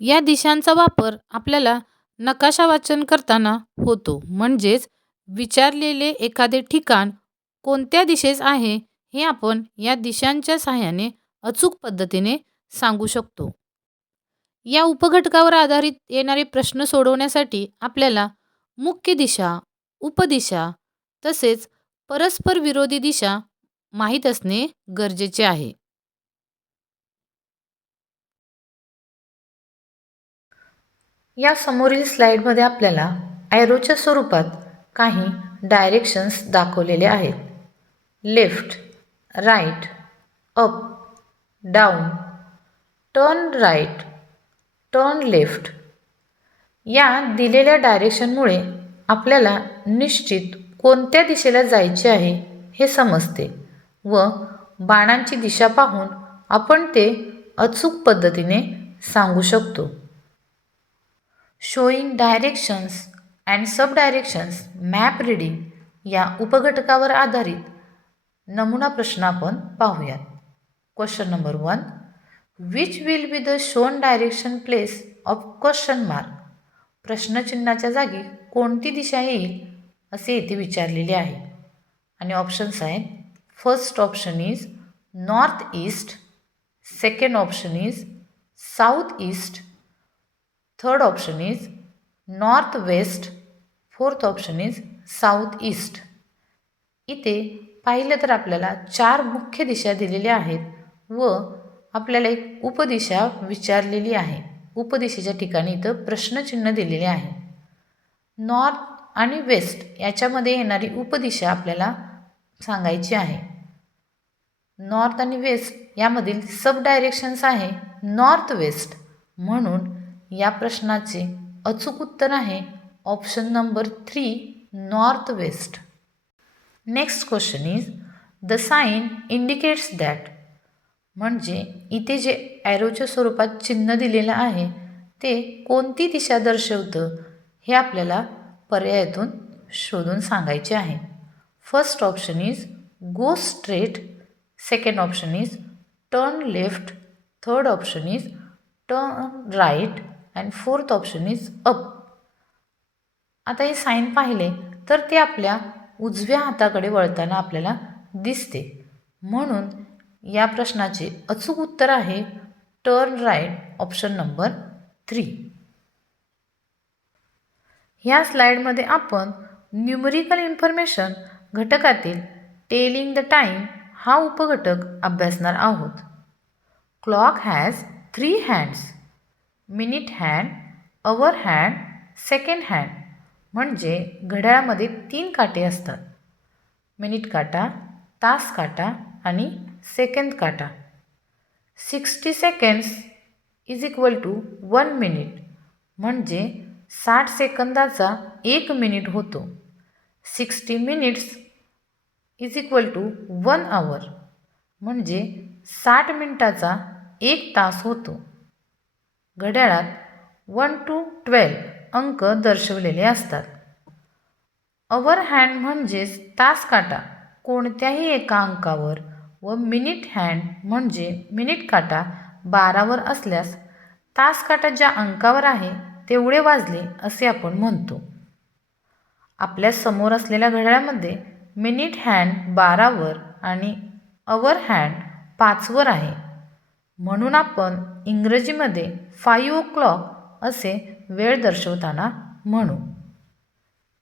या दिशांचा वापर आपल्याला नकाशा वाचन करताना होतो, म्हणजेच विचारलेले एखादे ठिकाण कोणत्या दिशेस आहे हे आपण या दिशांच्या सहाय्याने अचूक पद्धतीने सांगू शकतो. या उपघटकावर आधारित येणारे प्रश्न सोडवण्यासाठी आपल्याला मुख्य दिशा, उपदिशा तसेच परस्पर विरोधी दिशा माहीत असणे गरजेचे आहे. या समोरील स्लाइडमध्ये आपल्याला ॲरोच्या स्वरूपात काही डायरेक्शन्स दाखवलेले आहेत. Left, right, up, down, turn right, turn left. या दिलेल्या डायरेक्शनमुळे आपल्याला निश्चित कोणत्या दिशेला जायचे आहे हे समजते व बाणांची दिशा पाहून आपण ते अचूक पद्धतीने सांगू शकतो. Showing directions and sub directions map reading या उपघटकावर आधारित नमुना प्रश्न आपण पाहूयात. Question number 1, which will be the shown direction place of question mark. प्रश्नचिन्हाच्या जागी कोणती दिशा येईल असे इथे विचारलेले आहे आणि ऑप्शन्स आहेत. First option is north east, second option is south east, third option is north west, fourth option is south east. इथे पाहिलं तर आपल्याला 4 मुख्य दिशा दिलेल्या आहेत व आपल्याला एक उपदिशा विचारलेली आहे. उपदिशेच्या ठिकाणी इथं प्रश्नचिन्ह दिलेले आहे. नॉर्थ आणि वेस्ट याच्यामध्ये येणारी उपदिशा आपल्याला सांगायची आहे. नॉर्थ आणि वेस्ट यामधील सब डायरेक्शन्स आहे नॉर्थ वेस्ट. म्हणून या प्रश्नाचे अचूक उत्तर आहे option number 3 north west. Next question is the sign indicates that. म्हणजे इथे जे ॲरोच्या स्वरूपात चिन्ह दिलेलं आहे ते कोणती दिशा दर्शवतं हे आपल्याला पर्यायातून शोधून सांगायचे आहे. First option is go straight, second option is turn left, third option is turn right and fourth option is up. आता हे साईन पाहिले तर ते आपल्या उजव्या हाताकडे वळताना आपल्याला दिसते. म्हणून या प्रश्नाचे अचूक उत्तर आहे टर्न राईट ऑप्शन नंबर 3. ह्या स्लाईडमध्ये आपण न्यूमरिकल इन्फॉर्मेशन घटकातील टेलिंग द टाईम हा उपघटक अभ्यासणार आहोत. Clock has 3 hands, minute hand, our hand, second hand. म्हणजे घड्याळामध्ये 3 काटे असतात. मिनिट काटा, तास काटा आणि सेकंद काटा. 60 seconds is equal to 1 minute. म्हणजे 60 सेकंदाचा 1 मिनिट होतो. 60 minutes is equal to 1 hour. म्हणजे 60 मिनिटाचा 1 तास होतो. घड्याळात 1 to 12 अंक दर्शवलेले असतात. अवर हँड म्हणजेच तास काटा कोणत्याही एका अंकावर व मिनिट हँड म्हणजे मिनिट काटा 12वर असल्यास तास काटा ज्या अंकावर आहे तेवढे वाजले असे आपण म्हणतो. आपल्या समोर असलेल्या घड्याळामध्ये मिनिट हँड 12वर आणि अवर हँड 5वर आहे. म्हणून आपण इंग्रजीमध्ये 5 o'clock असे वेळ दर्शवताना म्हणू.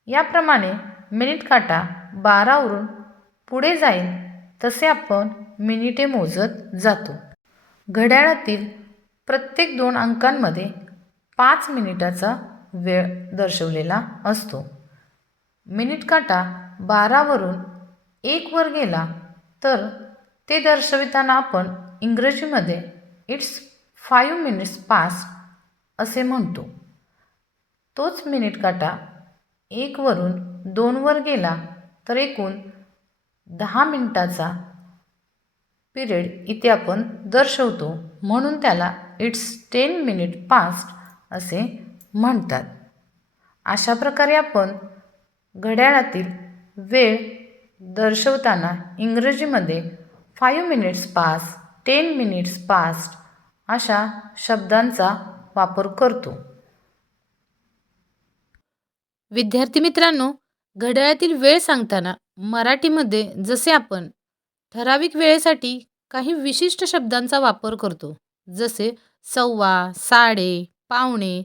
याप्रमाणे मिनिट काटा 12वरून पुढे जाईल तसे आपण मिनिटे मोजत जातो. घड्याळातील प्रत्येक 2 अंकांमध्ये 5 मिनिटाचा वेळ दर्शवलेला असतो. मिनिट काटा 12वरून 1वर गेला तर ते दर्शविताना आपण इंग्रजीमध्ये इट्स 5 minutes past असे म्हणतो. तोच मिनिट काटा 1वरून 2वर गेला तर एकूण 10 मिनिटाचा पिरियड इथे आपण दर्शवतो. म्हणून त्याला इट्स 10 minutes past असे म्हणतात. अशा प्रकारे आपण घड्याळातील वेळ दर्शवताना इंग्रजीमध्ये 5 minutes past, 10 minutes past अशा शब्दांचा वापर करतो. विद्यार्थी मित्रांनो, घड्याळातील वेळ सांगताना मराठीमध्ये जसे आपण ठराविक वेळेसाठी काही विशिष्ट शब्दांचा वापर करतो जसे सव्वा, साडे, पावणे,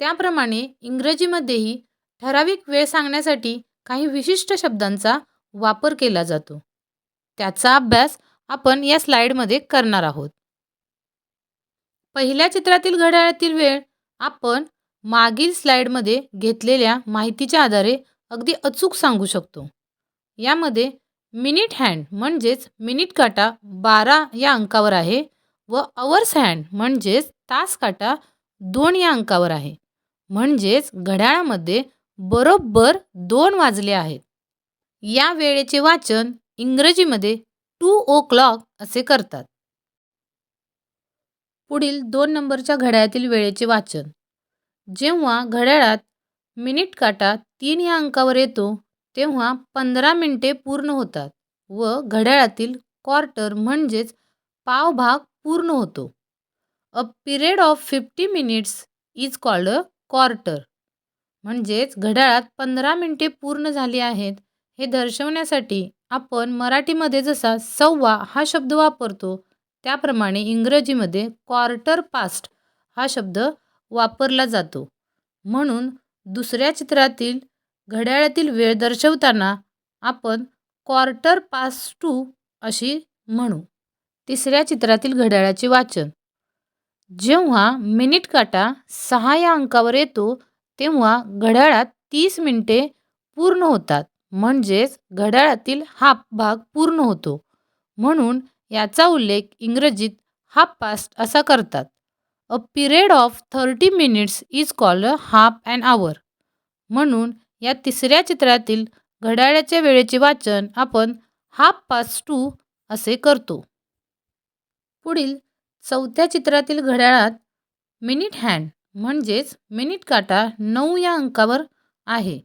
त्याप्रमाणे इंग्रजीमध्येही ठराविक वेळ सांगण्यासाठी काही विशिष्ट शब्दांचा वापर केला जातो. त्याचा अभ्यास आपण या स्लाईडमध्ये करणार आहोत. पहिल्या चित्रातील घड्याळातील वेळ आपण मागील स्लाईडमध्ये घेतलेल्या माहितीच्या आधारे अगदी अचूक सांगू शकतो. यामध्ये मिनिट हँड म्हणजेच मिनिट काटा 12 या अंकावर आहे व अवर्स हँड म्हणजेच तास काटा 2 या अंकावर आहे. म्हणजेच घड्याळामध्ये बरोबर 2 वाजले आहेत. या वेळेचे वाचन इंग्रजीमध्ये 2 o'clock असे करतात. पुढील 2 नंबरच्या घड्याळातील वेळेचे वाचन. जेव्हा घड्याळात मिनिट काटा 3 या अंकावर येतो तेव्हा 15 मिनिटे पूर्ण होतात व घड्याळातील क्वार्टर म्हणजेच पाव भाग पूर्ण होतो. A period of 50 minutes is called a quarter. म्हणजेच घड्याळात 15 मिनिटे पूर्ण झाली आहेत हे दर्शवण्यासाठी आपण मराठीमध्ये जसा सव्वा हा शब्द वापरतो त्याप्रमाणे इंग्रजीमध्ये क्वार्टर पास्ट हा शब्द वापरला जातो. म्हणून दुसऱ्या चित्रातील घड्याळातील वेळ दर्शवताना आपण 2:15 अशी म्हणू. तिसऱ्या चित्रातील घड्याळाचे वाचन. जेव्हा मिनिट काटा 6 या अंकावर येतो तेव्हा घड्याळात 30 मिनिटे पूर्ण होतात. म्हणजेच घड्याळातील हाफ भाग पूर्ण होतो. म्हणून याचा उल्लेख इंग्रजीत हाफ पास्ट असा करतात. A period of 30 minutes is called half an hour. म्हणून या तिसऱ्या चित्रातील घड्याळाच्या वेळेचे वाचन आपण 2:30 असे करतो. पुढील चौथ्या चित्रातील घड्याळात मिनिट हँड म्हणजेच मिनिट काटा 9 या अंकावर आहे.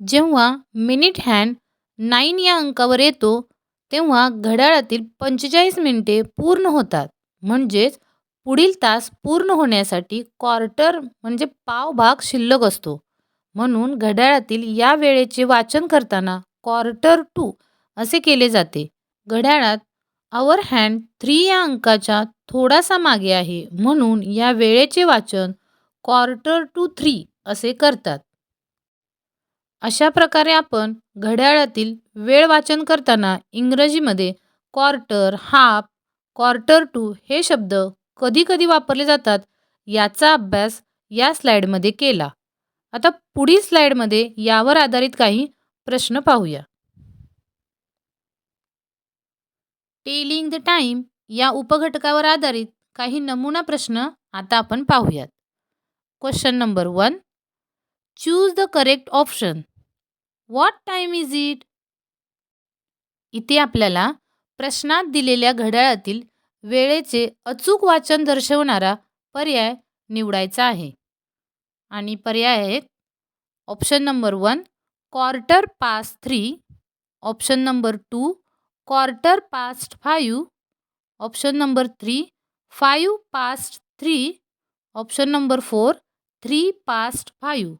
जेव्हा मिनिट हँड 9 या अंकावर येतो तेव्हा घड्याळातील 45 मिनिटे पूर्ण होतात. म्हणजेच पुढील तास पूर्ण होण्यासाठी क्वार्टर म्हणजे पाव भाग शिल्लक असतो. म्हणून घड्याळातील या वेळेचे वाचन करताना 2:15 असे केले जाते. घड्याळात आवर हँड 3 या अंकाच्या थोडासा मागे आहे. म्हणून या वेळेचे वाचन 2:45 असे करतात. अशा प्रकारे आपण घड्याळातील वेळ वाचन करताना इंग्रजीमध्ये क्वार्टर, हाफ, 2:15 हे शब्द कधी कधी वापरले जातात याचा अभ्यास या स्लाईडमध्ये केला. आता पुढील स्लाईडमध्ये यावर आधारित काही प्रश्न पाहूया. टेलिंग द टाईम या उपघटकावर आधारित काही नमुना प्रश्न आता आपण पाहूयात. Question number 1. Choose the correct option. What time is it? इथे आपल्याला प्रश्नात दिलेल्या घड्याळातील वेळेचे अचूक वाचन दर्शवणारा पर्याय निवडायचा आहे. आणि पर्याय आहेत option number 1 3:15, option number 2 5:15, option number 3 5:03, option number 4 3:05.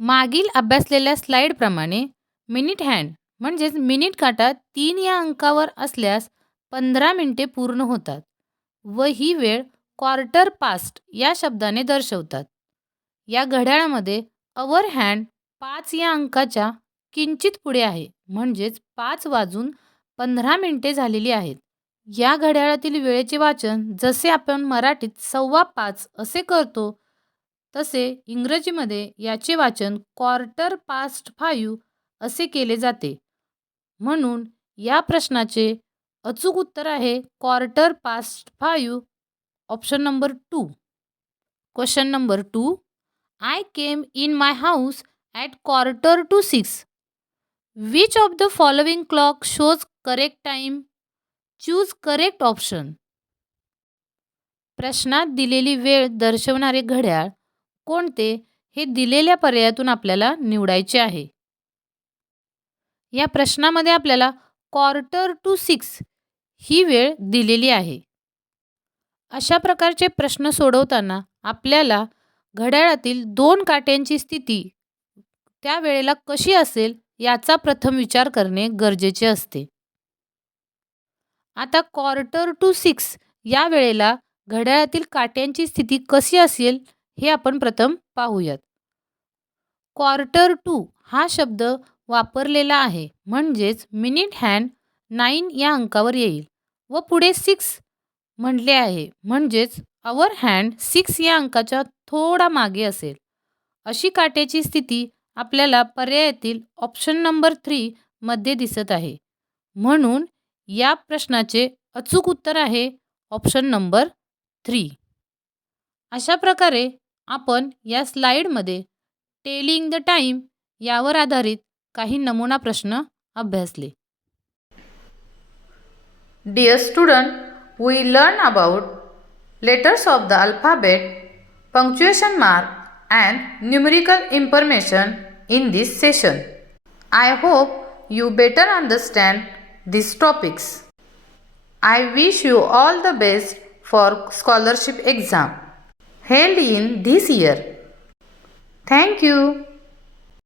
मागील अभ्यासलेल्या स्लाईडप्रमाणे मिनिट हँड म्हणजेच मिनिट काटा 3 या अंकावर असल्यास 15 मिनिटे पूर्ण होतात व ही वेळ 2:15 या शब्दाने दर्शवतात. या घड्याळामध्ये अवर हँड 5 या अंकाच्या किंचित पुढे आहे. म्हणजेच 5:15 झालेली आहेत. या घड्याळातील वेळेचे वाचन जसे आपण मराठीत 5:15 असे करतो तसे इंग्रजीमध्ये याचे वाचन 2:15 असे केले जाते. म्हणून या प्रश्नाचे अचूक उत्तर आहे 2:15, option number 2. Question number 2. I came in my house at 5:45. Which of the following clock shows correct time? Choose correct option. प्रश्नात दिलेली वेळ दर्शवणारे घड्याळ कोणते हे दिलेल्या पर्यायातून आपल्याला निवडायचे आहे. या प्रश्नामध्ये आपल्याला 5:45 ही वेळ दिलेली आहे. अशा प्रकारचे प्रश्न सोडवताना आपल्याला घड्याळातील 2 काट्यांची स्थिती त्या वेळेला कशी असेल याचा प्रथम विचार करणे गरजेचे असते. आता 5:45 या वेळेला घड्याळातील काट्यांची स्थिती कशी असेल हे आपण प्रथम पाहूयात. 2:15 हा शब्द वापरलेला आहे. म्हणजेच मिनिट हँड 9 या अंकावर येईल व पुढे 6 म्हटले आहे. म्हणजेच आवर हँड 6 या अंकाच्या थोडा मागे असेल. अशी काट्याची स्थिती आपल्याला पर्यायातील ऑप्शन नंबर 3 मध्ये दिसत आहे. म्हणून या प्रश्नाचे अचूक उत्तर आहे ऑप्शन नंबर 3. अशा प्रकारे आपण या स्लाईडमध्ये टेलिंग द टाईम यावर आधारित काही नमुना प्रश्न अभ्यासले. Dear student, we learn about letters of the alphabet, punctuation mark and numerical information in this session. I hope you better understand these topics. I wish you all the best for scholarship exam held in this year. Thank you.